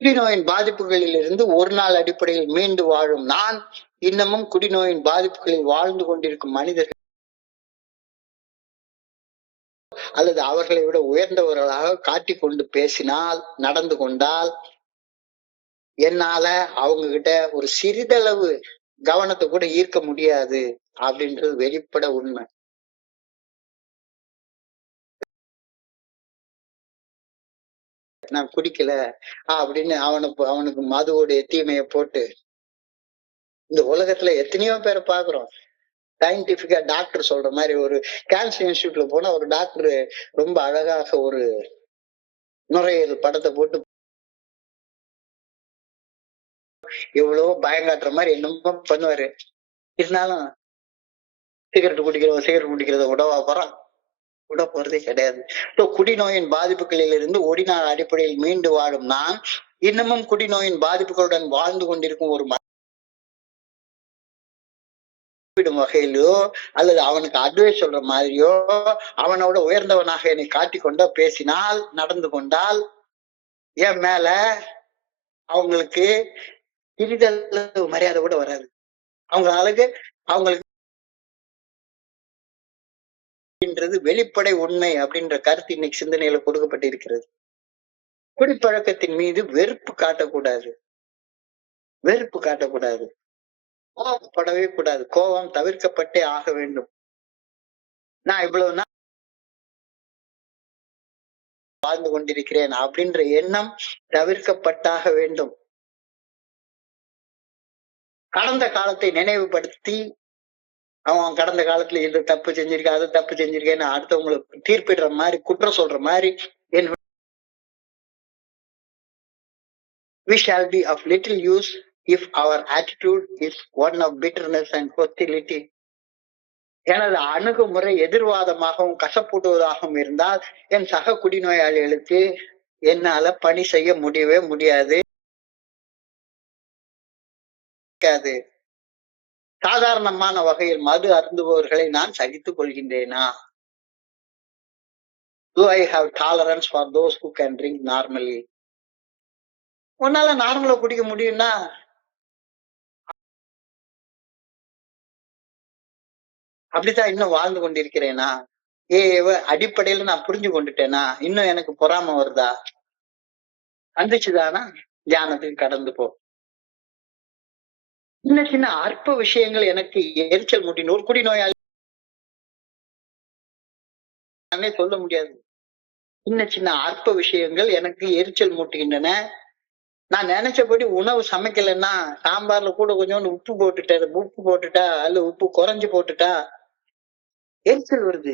குடிநோயின் பாதிப்புகளில் இருந்து ஒரு நாள் அடிப்படையில் மீண்டு வாழும் நான் இன்னமும் குடிநோயின் பாதிப்புகளில் வாழ்ந்து கொண்டிருக்கும் மனிதர்கள் அல்லது அவர்களை விட உயர்ந்தவர்களாக காட்டிக்கொண்டு பேசினால், நடந்து கொண்டால், என்னால அவங்க கிட்ட ஒரு சிறிதளவு கவனத்தை கூட ஈர்க்க முடியாது அப்படின்றது வெளிப்பட உண்மை. நான் குடிக்கல அப்படின்னு அவனுக்கு மதுவோடைய தீமையை போட்டு இந்த உலகத்துல எத்தனையோ பேரை பாக்குறோம். சயின்டிபிக்கா டாக்டர் சொல்ற மாதிரி ஒரு கேன்சர் இன்ஸ்டியூட்ல போனா ஒரு டாக்டர் ரொம்ப அழகாக ஒரு நுரையீரல் படத்தை போட்டு எவ்வளவோ பயங்காட்டுற மாதிரி என்னமோ பண்ணுவாரு. இருந்தாலும் சிகரெட் குடிக்கிறத உடவா போறான், விட போறதே கிடையாது. குடிநோயின் பாதிப்புகளில் இருந்து ஒடிநாள் அடிப்படையில் மீண்டு வாழும் நான் இன்னமும் குடிநோயின் பாதிப்புகளுடன் வாழ்ந்து கொண்டிருக்கும் ஒரு வகையிலோ அல்லது அவனுக்கு அட்வைஸ் சொல்ற மாதிரியோ அவனோட உயர்ந்தவனாக என்னை காட்டிக்கொண்டோ பேசினால், நடந்து கொண்டால், என் மேல அவங்களுக்கு சிறிதளவு மரியாதை கூட வராது. அவங்களுக்கு வெளிப்படை உண்மை அப்படின்ற கருத்து இன்னைக்கு சிந்தனையில கொடுக்கப்பட்டிருக்கிறது. குடிப்பழக்கத்தின் மீது வெறுப்பு காட்டக்கூடாது, கோபப்படவே கூடாது. கோபம் தவிர்க்கப்பட்டே ஆக வேண்டும். நான் இவ்வளவு நாள் வாழ்ந்து கொண்டிருக்கிறேன் அப்படின்ற எண்ணம் தவிர்க்கப்பட்டாக வேண்டும். கடந்த காலத்தை நினைவுபடுத்தி அவன் கடந்த காலத்துல இது தப்பு செஞ்சிருக்க, அது தப்பு செஞ்சிருக்கேன்னு அடுத்தவங்களுக்கு தீர்ப்பிடுற மாதிரி, குற்றம் சொல்ற மாதிரி we shall be of little use if our attitude is one of bitterness and hostility. எனது அணுகுமுறை எதிர்வாதமாகவும் கசப்பூட்டுவதாகவும் இருந்தால் என் சக குடிநோயாளிகளுக்கு என்னால பணி செய்ய முடியவே முடியாது. சாதாரணமான வகையில் மது அருந்துபவர்களை நான் சகித்துக் கொள்கின்றேனா? Do I have tolerance for those who can drink normally? உன்னால நார்மலா குடிக்க முடியும்னா அப்படித்தான் இன்னும் வாழ்ந்து கொண்டிருக்கிறேனா? அடிப்படையில நான் புரிஞ்சு கொண்டுட்டேனா? இன்னும் எனக்கு பொறாம வருதா? வந்துச்சுதானா தியானத்துக்கு கடந்து போ. சின்ன சின்ன அற்ப விஷயங்கள் எனக்கு எரிச்சல் மூட்டின ஒரு குடிநோயாளி சொல்ல முடியாது. சின்ன சின்ன அற்ப விஷயங்கள் எனக்கு எரிச்சல் மூட்டுகின்றன. நான் நினைச்சபடி உணவு சமைக்கலன்னா சாம்பார்ல கூட கொஞ்சோண்டு உப்பு போட்டுட்டா அல்ல உப்பு குறைஞ்சு போட்டுட்டா எரிச்சல் வருது.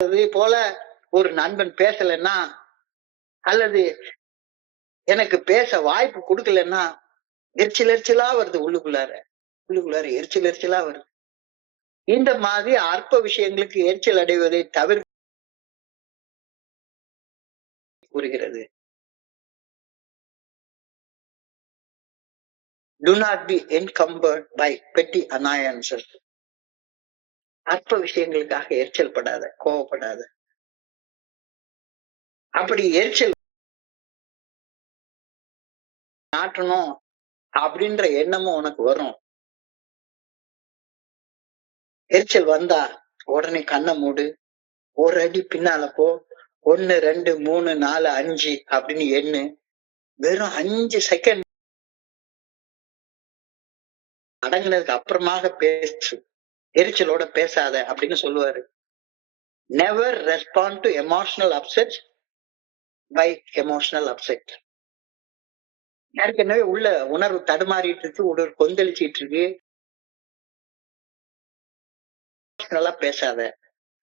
அதே போல ஒரு நண்பன் பேசலன்னா அல்லது எனக்கு பேச வாய்ப்பு கொடுக்கலன்னா எரிச்சலா வருது. உள்ளுக்குள்ளார எரிச்சலா வருது. இந்த மாதிரி அற்ப விஷயங்களுக்கு எரிச்சல் அடைவதை தவிர்க்க கூறுகிறது. Do not be encumbered by petty annoyances. அற்ப விஷயங்களுக்காக எரிச்சல் படாத, கோவப்படாத. அப்படி எரிச்சல் நாட்டணும் அப்படின்ற எண்ணமும் உனக்கு வரும். எரிச்சல் வந்தா உடனே கண்ணை மூடு, ஒரு அடி பின்னால போ, 1 2 3 4 5 அப்படின்னு எண்ணு. வெறும் 5 செகண்ட் அடங்குனதுக்கு அப்புறமாக பேசு. எரிச்சலோட பேசாத அப்படின்னு சொல்லுவாரு. Never respond to emotional upset by emotional upset. ஏற்கனவே உள்ள உணர்வு தடுமாறிட்டு இருக்கு, உடல் கொந்தளிச்சிட்டு இருக்கு. எமோஷனலா பேசாத,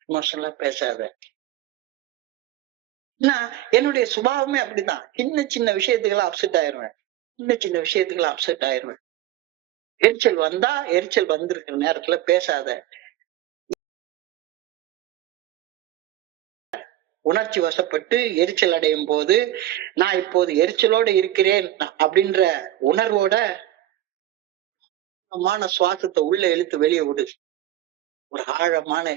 எமோஷனலா பேசாத. நான் என்னுடைய சுபாவமே அப்படிதான். சின்ன சின்ன விஷயத்துக்கெல்லாம் அப்செட் ஆயிருவேன். சின்ன சின்ன விஷயத்துக்கெல்லாம் அப்செட் ஆயிருவேன். எரிச்சல் வந்தா எரிச்சல் வந்திருக்கிற நேரத்துல பேசாத. உணர்ச்சி வசப்பட்டு எரிச்சல் அடையும் போது நான் இப்போது எரிச்சலோட இருக்கிறேன் அப்படின்ற உணர்வோட சுவாசத்தை உள்ள இழுத்து வெளியே விடு. ஒரு ஆழமான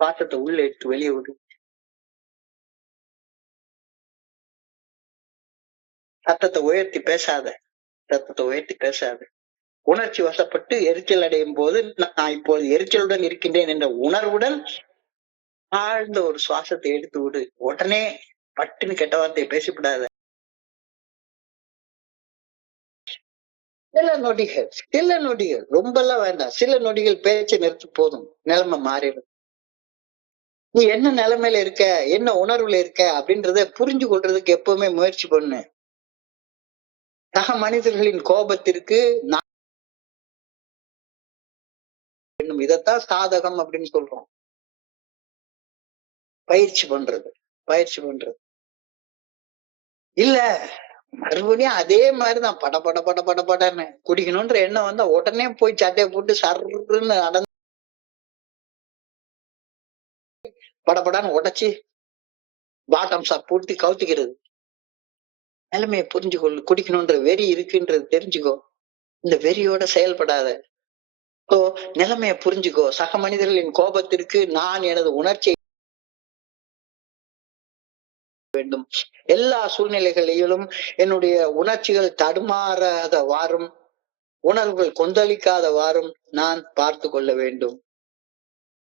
சுவாசத்தை உள்ள இழுத்து வெளியே விடு. சத்தத்தை உயர்த்தி பேசாத, சத்தத்தை உயர்த்தி பேசாத. உணர்ச்சி வசப்பட்டு எரிச்சல் அடையும் போது நான் இப்போது எரிச்சலுடன் இருக்கின்றேன் என்ற உணர்வுடன் ஆழ்ந்த ஒரு சுவாசத்தை எடுத்து விடு. உடனே பட்டுன்னு கெட்ட வார்த்தையை பேசிவிடாத. சில நொடிகள் ரொம்ப எல்லாம் வேண்டாம். சில நொடிகள் பேச்சை நிறுத்தி போதும், நிலைமை மாறிடும். நீ என்ன நிலைமையில இருக்க, என்ன உணர்வுல இருக்க அப்படின்றத புரிஞ்சு கொள்றதுக்கு எப்பவுமே முயற்சி பண்ணு. சக மனிதர்களின் கோபத்திற்கு இதைத்தான் சாதகம் அப்படின்னு சொல்றோம். பயிற்சி பண்றது. இல்ல மறுபடியும் அதே மாதிரிதான் பட பட பட பட படன்னு குடிக்கணும்ன்ற எண்ணம் வந்தா உடனே போய் சட்டையை போட்டு சர்ன்னு நடந்து படப்படான்னு உடைச்சு பாட்டம் சாப் பூர்த்தி கவுத்திக்கிறது. நிலைமையை புரிஞ்சுக்கொள்ளு. குடிக்கணும்ன்ற வெறி இருக்குன்றது தெரிஞ்சுக்கோ. இந்த வெறியோட செயல்படாத. நிலைமையை புரிஞ்சுக்கோ. சக மனிதர்களின் கோபத்திற்கு நான் எனது உணர்ச்சியை வேண்டும். எல்லா சூழ்நிலைகளிலும் என்னுடைய உணர்ச்சிகள் தடுமாறாதவாறும் உணர்வுகள் கொந்தளிக்காதவாறும் நான் பார்த்து கொள்ள வேண்டும்.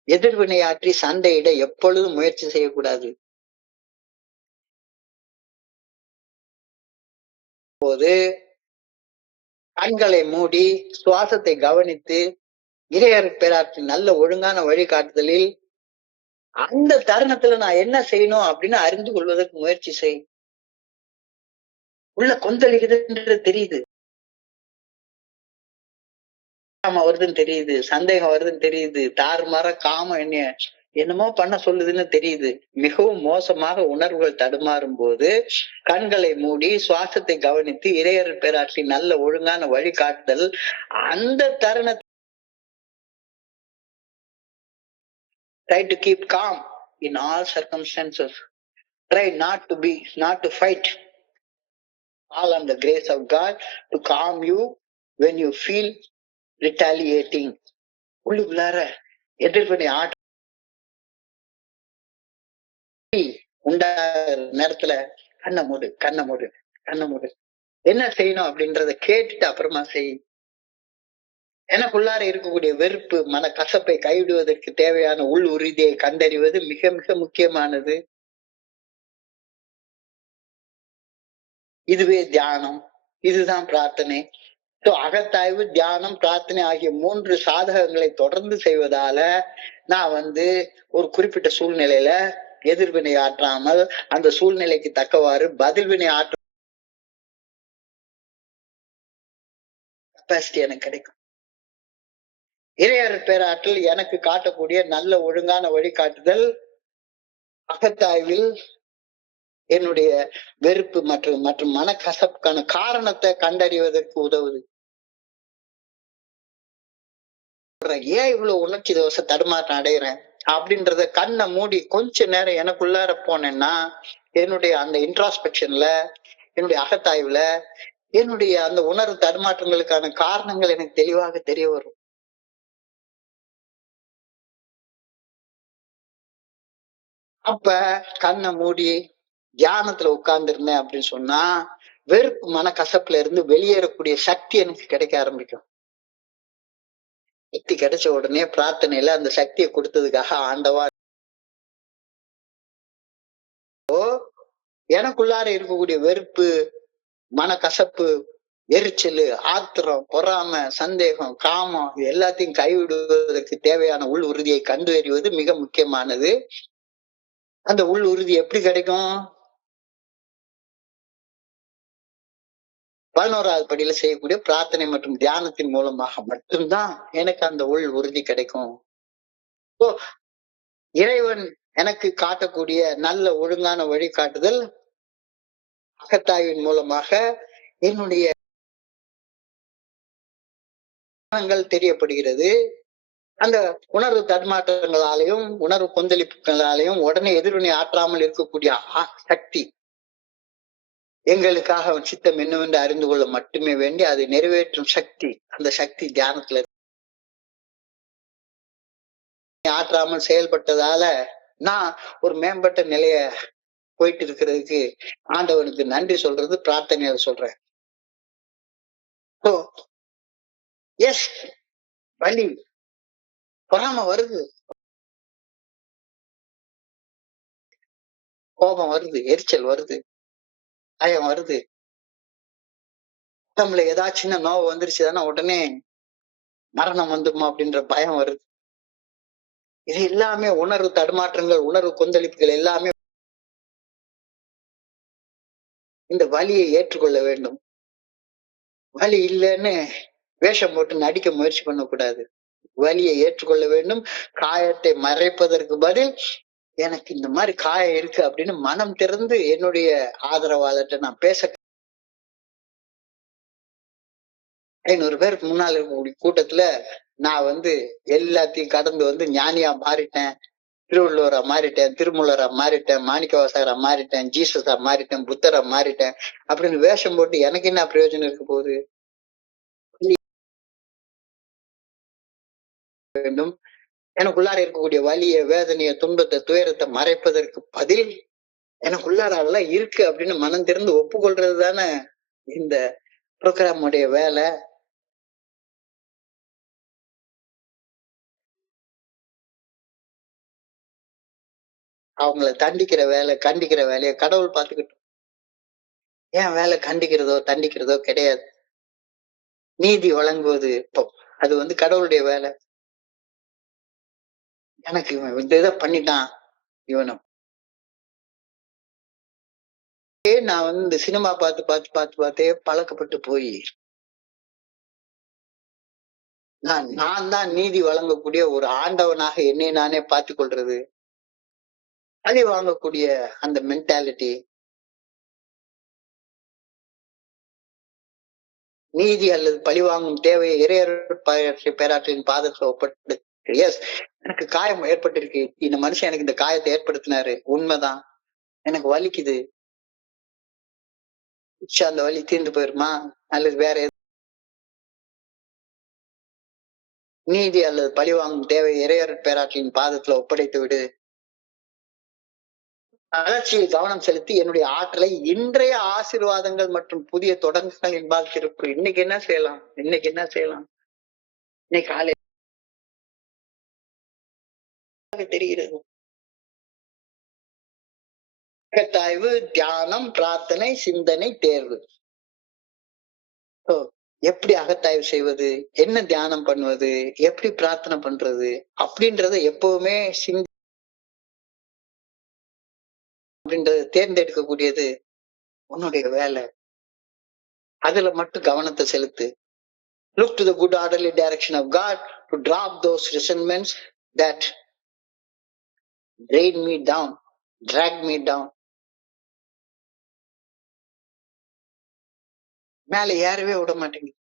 எதிர்வினையாற்றி சண்டையிட எப்பொழுதும் முயற்சி செய்யக்கூடாது. போது கண்களை மூடி சுவாசத்தை கவனித்து இறையர் பேராற்றின் நல்ல ஒழுங்கான வழிகாட்டுதலில் அந்த தருணத்துல நான் என்ன செய்யணும் அப்படின்னு அறிந்து கொள்வதற்கு முயற்சி செய். உள்ள கொந்தளிக்குதுன்றது தெரியுது, வருதுன்னு தெரியுது, சந்தேகம் வருதுன்னு தெரியுது, தாறுமாற காமம் என்னமோ பண்ண சொல்லுதுன்னு தெரியுது. மிகவும் மோசமாக உணர்வுகள் தடுமாறும் போது கண்களை மூடி சுவாசத்தை கவனித்து இறையர் பேராற்றி நல்ல ஒழுங்கான வழிகாட்டுதல் அந்த தருணத்தை try to keep calm in all circumstances. Try not to fight. All on the grace of God to calm you when you feel retaliating. உள்ளுக்குள்ளார எதிர்வினை உண்டாகிற நேரத்துல கண்ணை மூடு. என்ன செய்யணும் அப்படின்றத கேட்டுட்டு அப்புறமா செய். எனக்குள்ளார இருக்கக்கூடிய வெறுப்பு மன கசப்பை கைவிடுவதற்கு தேவையான உள் உறுதியை கண்டறிவது மிக மிக முக்கியமானது. இதுவே தியானம், இதுதான் பிரார்த்தனை. அகத்தாய்வு, தியானம், பிரார்த்தனை ஆகிய 3 சாதகங்களை தொடர்ந்து செய்வதால நான் ஒரு குறிப்பிட்ட சூழ்நிலையில எதிர்வினை ஆற்றாமல் அந்த சூழ்நிலைக்கு தக்கவாறு பதில்வினை ஆற்ற கெப்பாசிட்டி எனக்கு கிடைக்கும். இறையர் பேராற்றல் எனக்கு காட்டக்கூடிய நல்ல ஒழுங்கான வழிகாட்டுதல் அகத்தாய்வில் என்னுடைய வெறுப்பு மற்றும் மனக்கசப்புக்கான காரணத்தை கண்டறிவதற்கு உதவுது. ஏன் இவ்வளவு உணர்ச்சி தோசை தடுமாற்றம் அடைகிறேன் அப்படின்றத கண்ணை மூடி கொஞ்ச நேரம் எனக்குள்ளார போனேன்னா என்னுடைய அந்த இன்ட்ராஸ்பெக்ஷன்ல, என்னுடைய அகத்தாய்வுல என்னுடைய அந்த உணர்வு தடுமாற்றங்களுக்கான காரணங்கள் எனக்கு தெளிவாக தெரிய வரும். அப்ப கண்ணை மூடி தியானத்துல உட்கார்ந்து இருந்தேன் அப்படின்னு சொன்னா வெறுப்பு மனக்கசப்புல இருந்து வெளியேறக்கூடிய சக்தி எனக்கு கிடைக்க ஆரம்பிக்கும். சக்தி கிடைச்ச உடனே பிரார்த்தனையில அந்த சக்தியை கொடுத்ததுக்காக ஆண்டவா எனக்குள்ளார இருக்கக்கூடிய வெறுப்பு, மனக்கசப்பு, எரிச்சலு, ஆத்திரம், பொறாமை, சந்தேகம், காமம் இது எல்லாத்தையும் கைவிடுவதற்கு தேவையான உள் உறுதியை கண்டறிவது மிக முக்கியமானது. அந்த உள் உறுதி எப்படி கிடைக்கும்? 11வது படியில செய்யக்கூடிய பிரார்த்தனை மற்றும் தியானத்தின் மூலமாக மட்டும்தான் எனக்கு அந்த உள் உறுதி கிடைக்கும். So, இறைவன் எனக்கு காட்டக்கூடிய நல்ல ஒழுங்கான வழிகாட்டுதல் அகத்தாய்வின் மூலமாக என்னுடைய எண்ணங்கள் தெரியப்படுகிறது. அந்த உணர்வு தடுமாற்றங்களாலையும் உணர்வு கொந்தளிப்புகளாலையும் உடனே எதிர்வினை ஆற்றாமல் இருக்கக்கூடிய சக்தி எங்களுக்காக அவன் சித்தம் என்னவென்று அறிந்து கொள்ள மட்டுமே வேண்டி அதை நிறைவேற்றும் சக்தி, அந்த சக்தி தியானத்துல ஆற்றாமல் செயல்பட்டதால நான் ஒரு மேம்பட்ட நிலைய போயிட்டு இருக்கிறதுக்கு ஆண்டவனுக்கு நன்றி சொல்றது பிரார்த்தனையில சொல்றேன். எஸ், வலி பொறாம வருது, கோபம் வருது, எரிச்சல் வருது, பயம் வருது. உடம்புல ஏதாச்சும் நோவு வந்துருச்சுதானே உடனே மரணம் வந்துருமா அப்படின்ற பயம் வருது. இது எல்லாமே உணர்வு தடுமாற்றங்கள், உணர்வு கொந்தளிப்புகள் எல்லாமே இந்த வலியை ஏற்றுக்கொள்ள வேண்டும். வலி இல்லைன்னு வேஷம் போட்டு நடிக்க முயற்சி பண்ணக்கூடாது. வலியை ஏற்றுக்கொள்ள வேண்டும். காயத்தை மறைப்பதற்கு பதில் எனக்கு இந்த மாதிரி காயம் இருக்கு அப்படின்னு மனம் திறந்து என்னுடைய ஆதரவாளர்கிட்ட நான் பேச 500 பேருக்கு முன்னால இருக்கக்கூடிய கூட்டத்துல நான் எல்லாத்தையும் கடந்து ஞானியா மாறிட்டேன், திருவள்ளுவரா மாறிட்டேன், திருமூலரா மாறிட்டேன், மாணிக்கவாசகரா மாறிட்டேன், ஜீசஸா மாறிட்டேன், புத்தரா மாறிட்டேன் அப்படின்னு வேஷம் போட்டு எனக்கு என்ன பிரயோஜனம் இருக்க போகுது? வேண்டும் எனக்குள்ளார இருக்கக்கூடிய வலிய, வேதனைய, துன்பத்தை, துயரத்தை மறைப்பதற்கு பதில் எனக்குள்ளார அதெல்லாம் இருக்கு அப்படின்னு மனம் திறந்து ஒப்புக்கொள்றது தானே இந்த புரோகிராம் உடைய வேலை. அவங்கள தண்டிக்கிற வேலை, கண்டிக்கிற வேலையை கடவுள் பார்த்துக்கிட்டோம். ஏன் வேலை கண்டிக்கிறதோ தண்டிக்கிறதோ கிடையாது. நீதி வழங்குவது அது கடவுளுடைய வேலை. எனக்கு இவன் இந்த இதை பண்ணிட்டான், இவனும் நான் இந்த சினிமா பார்த்து பார்த்து பார்த்து பார்த்தே பழக்கப்பட்டு போய் நான் தான் நீதி வழங்கக்கூடிய ஒரு ஆண்டவனாக என்னை நானே பார்த்துக் கொள்றது, பழி வாங்கக்கூடிய அந்த மென்டாலிட்டி, நீதி அல்லது பழி வாங்கும் தேவையை இறையருள் பேராற்றின் பாதத்துல ஒப்பட்டு எஸ் எனக்கு காயம் ஏற்பட்டிருக்கு, இந்த மனுஷன் எனக்கு இந்த காயத்தை ஏற்படுத்தினாரு, உண்மைதான், எனக்கு வலிக்குது, அந்த வலி தீர்ந்து போயிருமா அல்லது வேற நீதி அல்லது பழி வாங்கும் தேவை இறையருள் பேராற்றின் பாதத்துல ஒப்படைத்து விடு. வளர்ச்சியில் கவனம் செலுத்தி என்னுடைய ஆற்றலை இன்றைய ஆசீர்வாதங்கள் மற்றும் புதிய தொடக்கங்கள் என்பால் திருப்பு. இன்னைக்கு என்ன செய்யலாம், இன்னைக்கு என்ன செய்யலாம், இன்னைக்கு காலை தெரிகிறது. அகத்தாய்வு, தியானம், பிரார்த்தனை, சிந்தனை, தேர்வு. எப்படி அகத்தாய்வு செய்வது, என்ன தியானம் பண்ணுவது, எப்படி பிரார்த்தனை பண்றது அப்படின்றத எப்பவுமே அப்படின்றத தேர்ந்தெடுக்கக்கூடியது உன்னுடைய வேலை. அதுல மட்டும் கவனத்தை செலுத்து. Look to the good orderly direction of God to drop those resentments that drain me down, drag me down. மேல ஏறவே விட மாட்டேங்குது.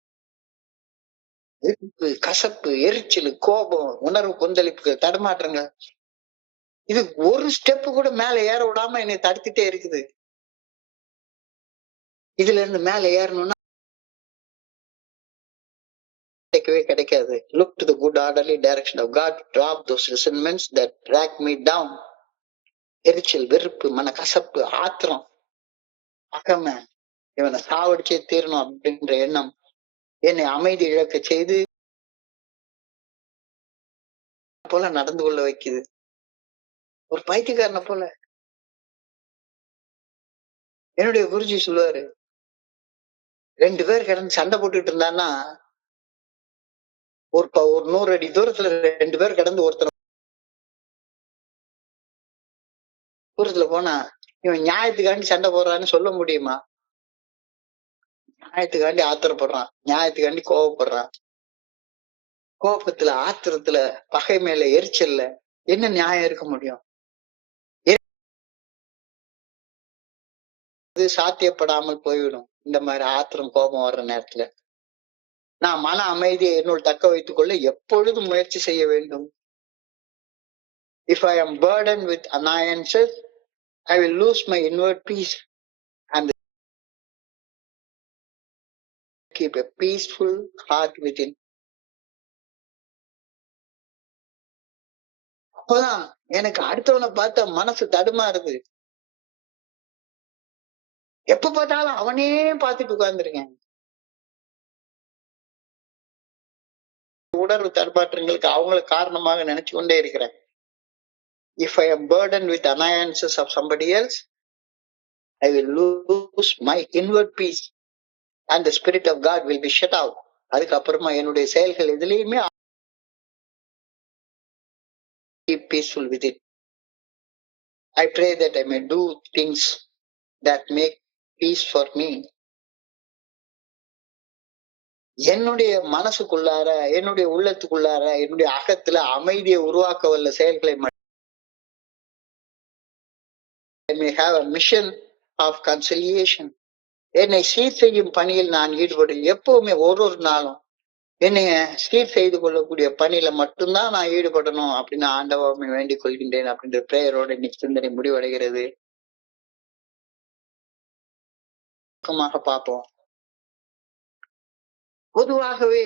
கசப்பு, எரிச்சல், கோபம், உணர்வு கொந்தளிப்புகள், தடுமாற்றங்கள், இது ஒரு ஸ்டெப் கூட மேல ஏற விடாம என்னை தடுத்துட்டே இருக்குது. இதுல இருந்து மேல ஏறணும்னா கிடைக்காது. Look to the good orderly direction of God to drop those resentments that drag me down. எரிச்சல், வெறுப்பு, மன கசப்பு, ஆத்திரம், அகம, இவனை சாவடிச்சே தீரணும் அப்படின்ற எண்ணம் என்னை அமைதி இழக்க செய்து போல நடந்து கொள்ள வைக்குது. ஒரு பைத்தியக்காரனை போல என்னுடைய குருஜி சொல்லுவாரு, 2 பேர் கிடந்து சண்டை போட்டுட்டு இருந்தான்னா, ஒரு 100 அடி தூரத்துல 2 பேர் கிடந்து ஒருத்தர் தூரத்துல போனா, இவன் நியாயத்துக்காண்டி சண்டை போடுறான்னு சொல்ல முடியுமா? நியாயத்துக்காண்டி ஆத்திரப்படுறான், நியாயத்துக்காண்டி கோவப்படுறான். கோபத்துல, ஆத்திரத்துல, பகை மேல, எரிச்சல்ல என்ன நியாயம் இருக்க முடியும்? இது சாத்தியப்படாமல் போய்விடும். இந்த மாதிரி ஆத்திரம், கோபம் வர்ற நேரத்துல நான் மன அமைதியை என்னுள் தக்க வைத்துக் கொள்ள எப்பொழுதும் முயற்சி செய்ய வேண்டும். If I am burdened with annoyances, I will lose my inward peace and keep a peaceful heart within. அப்பதான் எனக்கு அடுத்தவனை பார்த்தா மனசு தடுமாறுது. எப்ப பார்த்தாலும் அவனே பார்த்துட்டு உட்கார்ந்துருக்கேன். உணர்வு தடுமாற்றங்களுக்கு அவங்கள காரணமாக நினைச்சு கொண்டே இருக்கிறேன். If I am burdened with annoyances of somebody else, I will lose my inward peace and the spirit of God will be shut out. அதுக்கப்புறமா என்னுடைய செயல்கள் எதுலையுமே keep peaceful with it. I pray that I may do things that make peace for me. என்னுடைய மனசுக்குள்ளார, என்னுடைய உள்ளத்துக்குள்ளார, என்னுடைய அகத்துல அமைதியை உருவாக்க வல்ல செயல்களை I may have a mission of conciliation. என்னை சீர் செய்யும் பணியில் நான் ஈடுபடும். எப்பவுமே ஒரு நாளும் என்னைய சீர் செய்து கொள்ளக்கூடிய பணியில மட்டும்தான் நான் ஈடுபடணும் அப்படின்னு ஆண்டவமே வேண்டிக் கொள்கின்றேன் அப்படின்ற பிரேயரோட இன்னைக்கு சிந்தனை முடிவடைகிறது. பார்ப்போம். பொதுவாகவே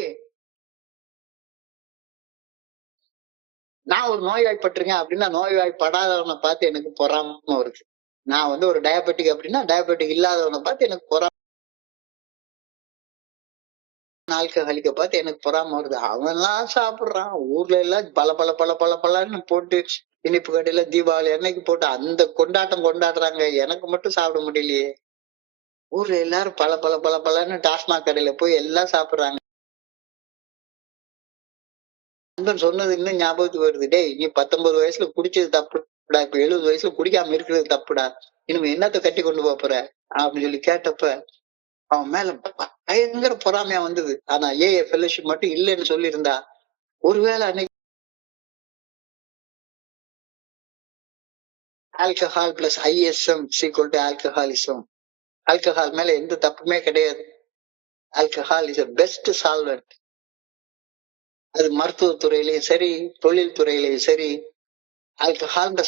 நான் ஒரு நோய்வாய்ப்பட்டிருக்கேன் அப்படின்னா நோய்வாய்ப்படாதவனை பார்த்து எனக்கு பொறாம வருது. நான் ஒரு டயபெட்டிக் அப்படின்னா டயபெட்டிக் இல்லாதவனை பார்த்து எனக்கு பொறாம, ஆல்கஹாலிக்க பார்த்து எனக்கு பொறாம வருது. அவன்லாம் சாப்பிடுறான், ஊர்ல எல்லாம் பல பல பல பல பலன்னு போட்டு இனிப்பு கடையில தீபாவளி அன்னைக்கு போட்டு அந்த கொண்டாட்டம் கொண்டாடுறாங்க, எனக்கு மட்டும் சாப்பிட முடியலையே. ஊர்ல எல்லாரும் பல பல பல பலன்னு டாஸ்மாக் கடையில போய் எல்லாம் சாப்பிடுறாங்க. சொன்னது இன்னும் ஞாபகத்துக்கு வருது. டேய், நீ 19 வயசுல குடிச்சது தப்புடா, இப்ப 70 வயசுல குடிக்காம இருக்கிறது தப்புடா, இனிமே என்னத்த கட்டி கொண்டு போற அப்படின்னு சொல்லி கேட்டப்ப அவன் மேல பயங்கர பொறாமையா வந்தது. ஆனா ஏஏ ஃபெலோஷிப் மட்டும் இல்லைன்னு சொல்லி இருந்தா ஒருவேளை அன்னைக்கு alcohol plus ISM equal to alcoholism. Alcohol மேல எந்த தப்புமே கிடையாது. Alcohol is a best solvent. அது மருத்துவத்துறையிலையும் சரி, தொழில் துறையிலையும் சரி, ஆல்கஹால்ன்ற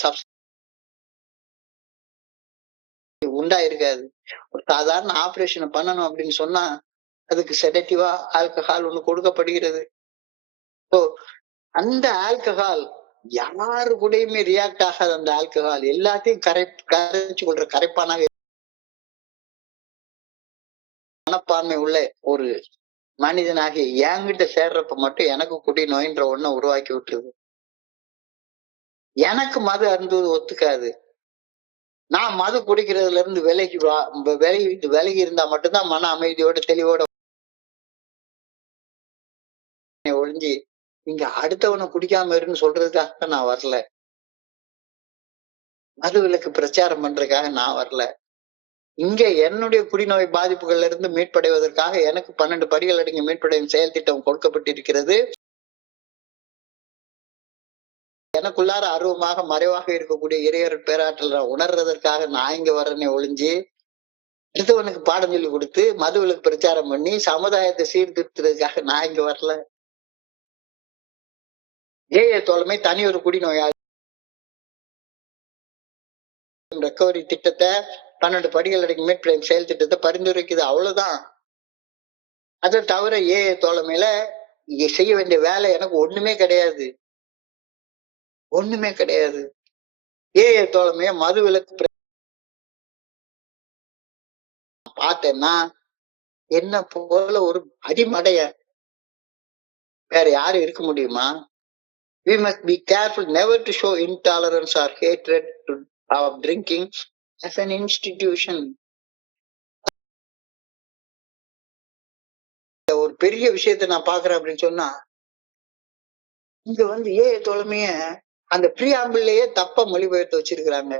உண்டாயிருக்காது. ஒரு சாதாரண ஆபரேஷன் பண்ணணும் அப்படின்னு சொன்னா அதுக்கு செடட்டிவா ஆல்கஹால் ஒண்ணு கொடுக்கப்படுகிறது. அந்த ஆல்கஹால் யாரு கூடயுமே ரியாக்ட் ஆகாத அந்த ஆல்கஹால் எல்லாத்தையும் கரைச்சு கொள்ற கரைப்பானாக மனப்பான்மை உள்ள ஒரு மனிதனாகி என்கிட்ட சேர்றப்ப மட்டும் எனக்கு குடி நோயின்ற ஒண்ண உருவாக்கி விட்டுருது. எனக்கு மது அருந்துவது ஒத்துக்காது. நான் மது குடிக்கிறதுல இருந்து விலகி இருந்தா மட்டும்தான் மன அமைதியோட தெளிவோட ஒழிஞ்சு இங்க அடுத்தவனை குடிக்காம இருன்னு சொல்றதுக்காக நான் வரல. மது விலக்கு பிரச்சாரம் பண்றதுக்காக நான் வரல. இங்க என்னுடைய குடிநோய் பாதிப்புகள்ல இருந்து மீட்படைவதற்காக எனக்கு 12 படிகள் அடங்கிய மீட்படையும் செயல் திட்டம் கொடுக்கப்பட்டிருக்கிறது. எனக்குள்ளார அருவமாக மறைவாக இருக்கக்கூடிய இறையர் பேராற்றல் உணர்றதற்காக நான் இங்க வர்றேனே ஒழிஞ்சு அடுத்தவனுக்கு பாடம் சொல்லி கொடுத்து மதுவிலக்கு பிரச்சாரம் பண்ணி சமுதாயத்தை சீர்திருத்துறதுக்காக நான் இங்க வரல. ஏஏ தோழமை தனி ஒரு குடிநோயாளி ரெக்கவரி திட்டத்தை 12 படிகள் அடங்கி மீட்படையும் செயல் திட்டத்தை பரிந்துரைக்குது, அவ்வளவுதான். அதை தவிர ஏஏ தோழமையில செய்ய வேண்டிய வேலை எனக்கு ஒண்ணுமே கிடையாது, ஒண்ணுமே கிடையாது. ஏஏ தோழமைய மது விலக்கு பார்த்தேன்னா என்ன போல ஒரு அடிமடைய வேற யாரும் இருக்க முடியுமா? We must be careful never to show intolerance or hatred of drinking as an institution. பெரிய விஷயத்த நான் பாக்குறேன் அப்படின்னு சொன்னா, இங்க ஏஐ தோழமைய அந்த பிரியாம்பிள்லயே தப்பா மொழிபெயர்த்து வச்சிருக்கிறாங்க.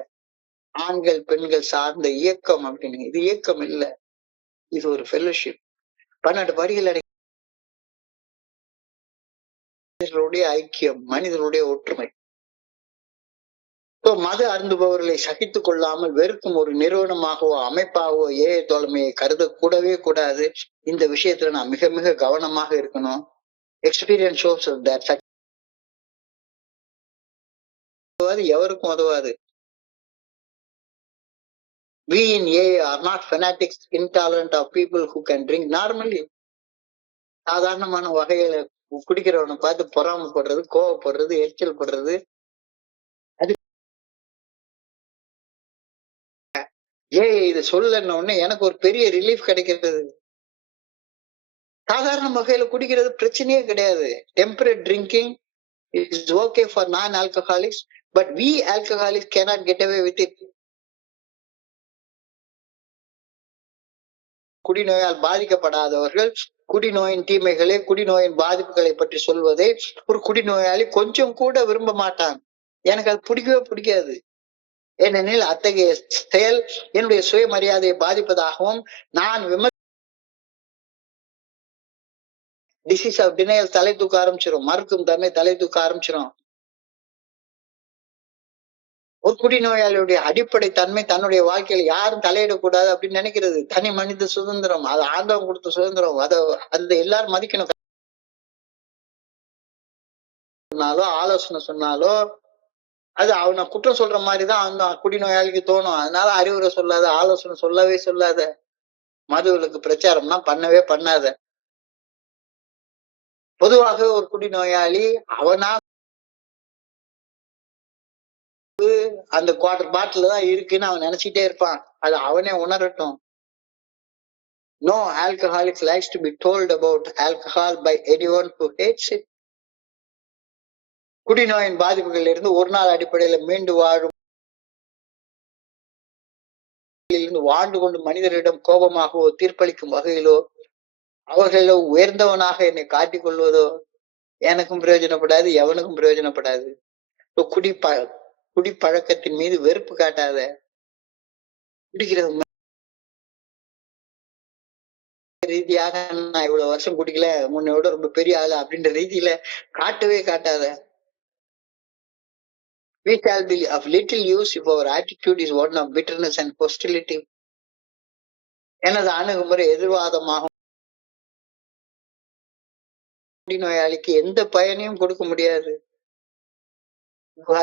ஆண்கள் பெண்கள் சார்ந்த இயக்கம் அப்படின்னு. இது இயக்கம் இல்ல, இது ஒரு ஃபெல்லோஷிப். 12 படிகள் அடங்கிய மனிதர்களுடைய ஐக்கியம், மனிதர்களுடைய ஒற்றுமை. மது அருந்துபவர்களை சகித்துக் கொள்ளாமல் வெறுக்கும் ஒரு நிறுவனமாகவோ அமைப்பாகவோ ஏஐ தோழமையை கருதக்கூடவே கூடாது. இந்த விஷயத்துல நான் மிக மிக கவனமாக இருக்கணும். எக்ஸ்பீரியன்ஸ் ஷோஸ் தட் எவருக்கும் உதவாது. We in AA are not fanatics, intolerant of people who can drink normally. சாதாரணமான வகையில குடிக்கிறவனை பார்த்து பொறாமப்படுறது, கோவப்படுறது, எரிச்சல் படுறது, அது இது சொல்லன உடனே எனக்கு ஒரு பெரிய ரிலீஃப் கிடைக்கிறது. சாதாரண வகையில குடிக்கிறது பிரச்சனையே கிடையாது. Temperate drinking is okay for non alcoholics, but we alcoholics cannot get away with it. குடிநோயால் பாதிக்கப்படாதவர்கள் குடிநோயின் தீமைகளை, குடிநோயின் பாதிப்புகளை பற்றி சொல்வதை ஒரு குடிநோயாளி கொஞ்சம் கூட விரும்ப மாட்டான். எனக்கு அது பிடிக்கவே பிடிக்காது. ஏனெனில் அத்தகைய செயல் என்னுடைய சுயமரியாதையை பாதிப்பதாகவும், நான் டிசீஸ் ஆஃப் டினையல் தலை தூக்க ஆரம்பிச்சிடும், மறுக்கும் தன்மை தலை தூக்க ஆரம்பிச்சிடும். ஒரு குடிநோயாளியுடைய அடிப்படை தன்மை தன்னுடைய வாழ்க்கையில யாரும் தலையிடக்கூடாது அப்படின்னு நினைக்கிறது. தனி மனித சுதந்திரம், அது ஆண்டவன் கொடுத்த சுதந்திரம். அந்த எல்லாரும் மதிக்கணும். சொன்னாலோ ஆலோசனை சொன்னாலோ அது அவனை குற்றம் சொல்ற மாதிரிதான் அந்த குடிநோயாளிக்கு தோணும். அதனால அறிவுரை சொல்லாத, ஆலோசனை சொல்லவே சொல்லாத, மதுவிலக்கு பிரச்சாரம்னா பண்ணவே பண்ணாத. பொதுவாக ஒரு குடிநோயாளி அவனா அந்த குவார்டர் பாட்டில் தான் இருக்குன்னு அவன் நினைச்சிட்டே இருப்பான். அது அவனே உணரட்டும். No alcoholic likes to be told about alcohol by anyone who hates it. குடிநோயின் பாதிப்புகளில் இருந்து ஒரு நாள் அடிப்படையில மீண்டு வாழும் வாழ்ந்து கொண்டு மனிதரிடம் கோபமாகவோ தீர்ப்பளிக்கும் வகையிலோ அவர்களோ உயர்ந்தவனாக என்னை காட்டிக் கொள்வதோ எனக்கும் பிரயோஜனப்படாது, எவனுக்கும் பிரயோஜனப்படாது. குடிப்பழக்கத்தின் மீது வெறுப்பு காட்டாத. குடிக்கிறது ரீதியாக நான் இவ்வளவு வருஷம் குடிக்கல, முன்னோட ரொம்ப பெரிய ஆளு அப்படின்ற ரீதியில காட்டவே காட்டாத. We shall be of little use if our attitude is one of bitterness and hostility. எனது அணுகுமுறை எதிர்வாதமாகும். குடிநோயாளிக்கு எந்த பயனையும் கொடுக்க முடியாது.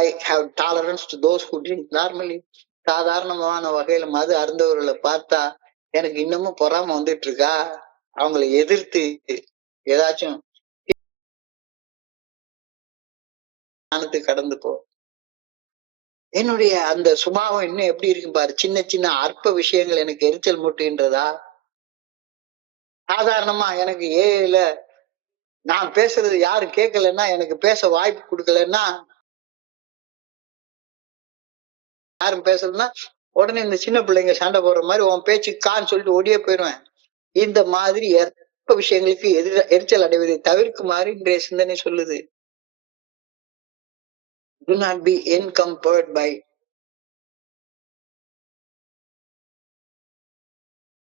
I have tolerance to those who drink normally. சாதாரணமான வகையில மது அருந்தவர்களை பார்த்தா எனக்கு இன்னமும் பொறாம வந்துட்டு இருக்கா. அவங்களை எதிர்த்து ஏதாச்சும் கடந்து போ. என்னுடைய அந்த சுபாவம் இன்னும் எப்படி இருக்கு பாரு. சின்ன சின்ன அற்ப விஷயங்கள் எனக்கு எரிச்சல் மூட்டுகின்றதா. சாதாரணமா எனக்கு ஏல நான் பேசுறது யாரும் கேட்கலன்னா, எனக்கு பேச வாய்ப்பு கொடுக்கலன்னா, யாரும் பேசலன்னா உடனே இந்த சின்ன பிள்ளைங்க சண்டை போடுற மாதிரி உன் பேச்சு கான்னு சொல்லிட்டு ஓடியே போயிடுவேன். இந்த மாதிரி அற்ப விஷயங்களுக்கு எரிச்சல் அடைவதை தவிர்க்குமாறு இன்றைய சிந்தனை சொல்லுது. Do not be encumbered by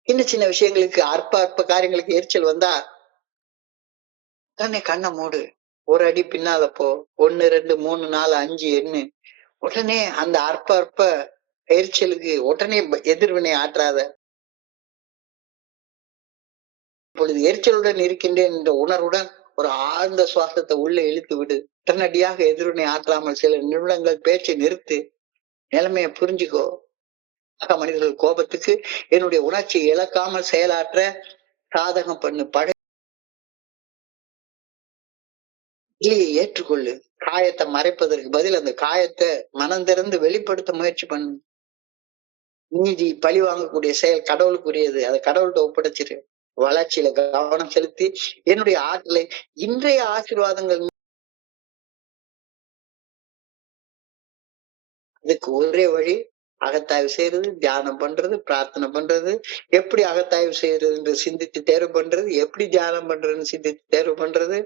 சின்ன சின்ன விஷயங்களுக்கு, அற்ப காரியங்களுக்கு எரிச்சல் வந்தா உடனே கண்ணை மூடு, ஒரு அடி பின்னால போ, 1 2 3 4 5 எண்ணு. உடனே அந்த அற்ப எரிச்சலுக்கு உடனே எதிர்வினை ஆற்றாத. இப்பொழுது எரிச்சலுடன் இருக்கின்றேன் என்ற உணர்வுடன் ஒரு ஆழ்ந்த சுவாசத்தை உள்ள இழுத்து விடு. உடனடியாக எதிர்வினை ஆற்றாமல் சில நிமிடங்கள் பேச்சை நிறுத்து, நிலைமையை புரிஞ்சுக்கோ. மனிதர்கள் கோபத்துக்கு என்னுடைய உணர்ச்சியை இழக்காமல் செயலாற்ற சாதகம் பண்ணு. ஏற்றுக்கொள்ளு. காயத்தை மறைப்பதற்கு பதில் அந்த காயத்தை மனம் திறந்து வெளிப்படுத்த முயற்சி பண்ணு. நீதி பழி வாங்கக்கூடிய செயல் கடவுளுக்குரியது. அதை கடவுள்கிட்ட ஒப்படைச்சிரு. வளர்ச்சியில கவனம் செலுத்தி என்னுடைய ஆற்றலை இன்றைய ஆசீர்வாதங்கள் அதுக்கு ஒரே வழி அகத்தாய்வு செய்யறது, தியானம் பண்றது, பிரார்த்தனை பண்றது, எப்படி அகத்தாய்வு செய்யறது என்று சிந்தித்து தேர்வு பண்றது, எப்படி தியானம் பண்றதுன்னு சிந்தித்து தேர்வு பண்றது,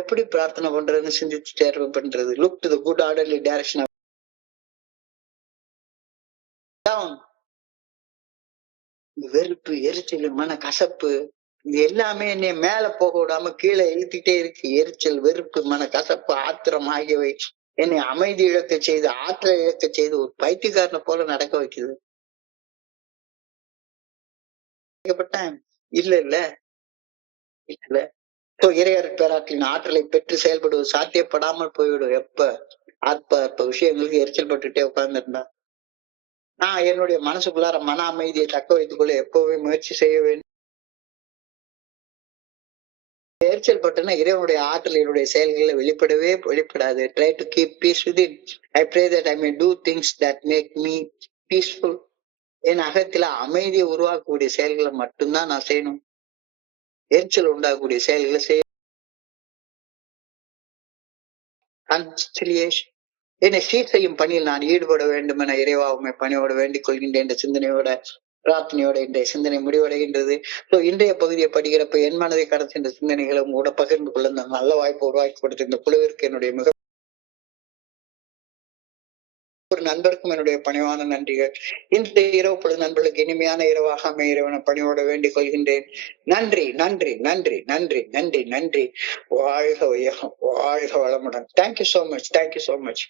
எப்படி பிரார்த்தனை பண்றதுன்னு சிந்தித்து தேர்வு பண்றது. Look to the good orderly direction of town. வெறுப்பு, எரிச்சல், மன கசப்பு, இது எல்லாமே என்னை மேல போக விடாம கீழே இழுத்துட்டே இருக்கு. எரிச்சல், வெறுப்பு, மன கசப்பு, ஆத்திரம் ஆகியவை என்னை அமைதி இழக்க செய்து, ஆற்றலை இழக்க செய்து, ஒரு பைத்தியக்காரனை போல நடக்க வைக்குது. இல்ல இல்ல இல்ல. இறையர் பேராற்றின் ஆற்றலை பெற்று செயல்படுவது சாத்தியப்படாமல் போய்விடும். எப்ப அற்ப விஷயங்களுக்கு எரிச்சல் பட்டுட்டே உட்கார்ந்து இருந்தா நான் என்னுடைய மனசுக்குள்ளார மன அமைதியை தக்க வைத்துக் கொள்ள எப்பவுமே முயற்சி செய்ய வேண்டும். எரிச்சல் பட்டுனா இறைவனுடைய ஆற்றல் என்னுடைய செயல்களை வெளிப்படாது. Try to keep peace with. I pray that I may do things that make me peaceful. என் அகத்தில அமைதியை உருவாக்கக்கூடிய செயல்களை மட்டும்தான் நான் செய்யணும். எரிச்சல் உண்டாகக்கூடிய செயல்களை செய்ய என்னை சீர் செய்யும் பணியில் நான் ஈடுபட வேண்டும் என இறைவா உண்மை பணியோட வேண்டிக் கொள்கின்ற என்ற சிந்தனையோட பிரார்த்தனையோட இன்றைய சிந்தனை முடிவடைகின்றது. இன்றைய பகுதியை படிக்கிறப்ப என் மனதை கடந்த இந்த சிந்தனைகளை உங்களோட பகிர்ந்து கொள்ள நல்ல வாய்ப்பு உருவாக்கி கொடுத்த இந்த குழுவிற்கு என்னுடைய மிக ஒரு நண்பருக்கும் என்னுடைய பணிவான நன்றிகள். இந்த இரவு பொழுது நண்பர்களுக்கு இனிமையான இரவாக அமைய இறைவன பணியோட வேண்டிக் கொள்கின்றேன். நன்றி நன்றி நன்றி நன்றி நன்றி நன்றி. வாழ்க வையகம், வாழ்க வளமுடன். Thank you so much.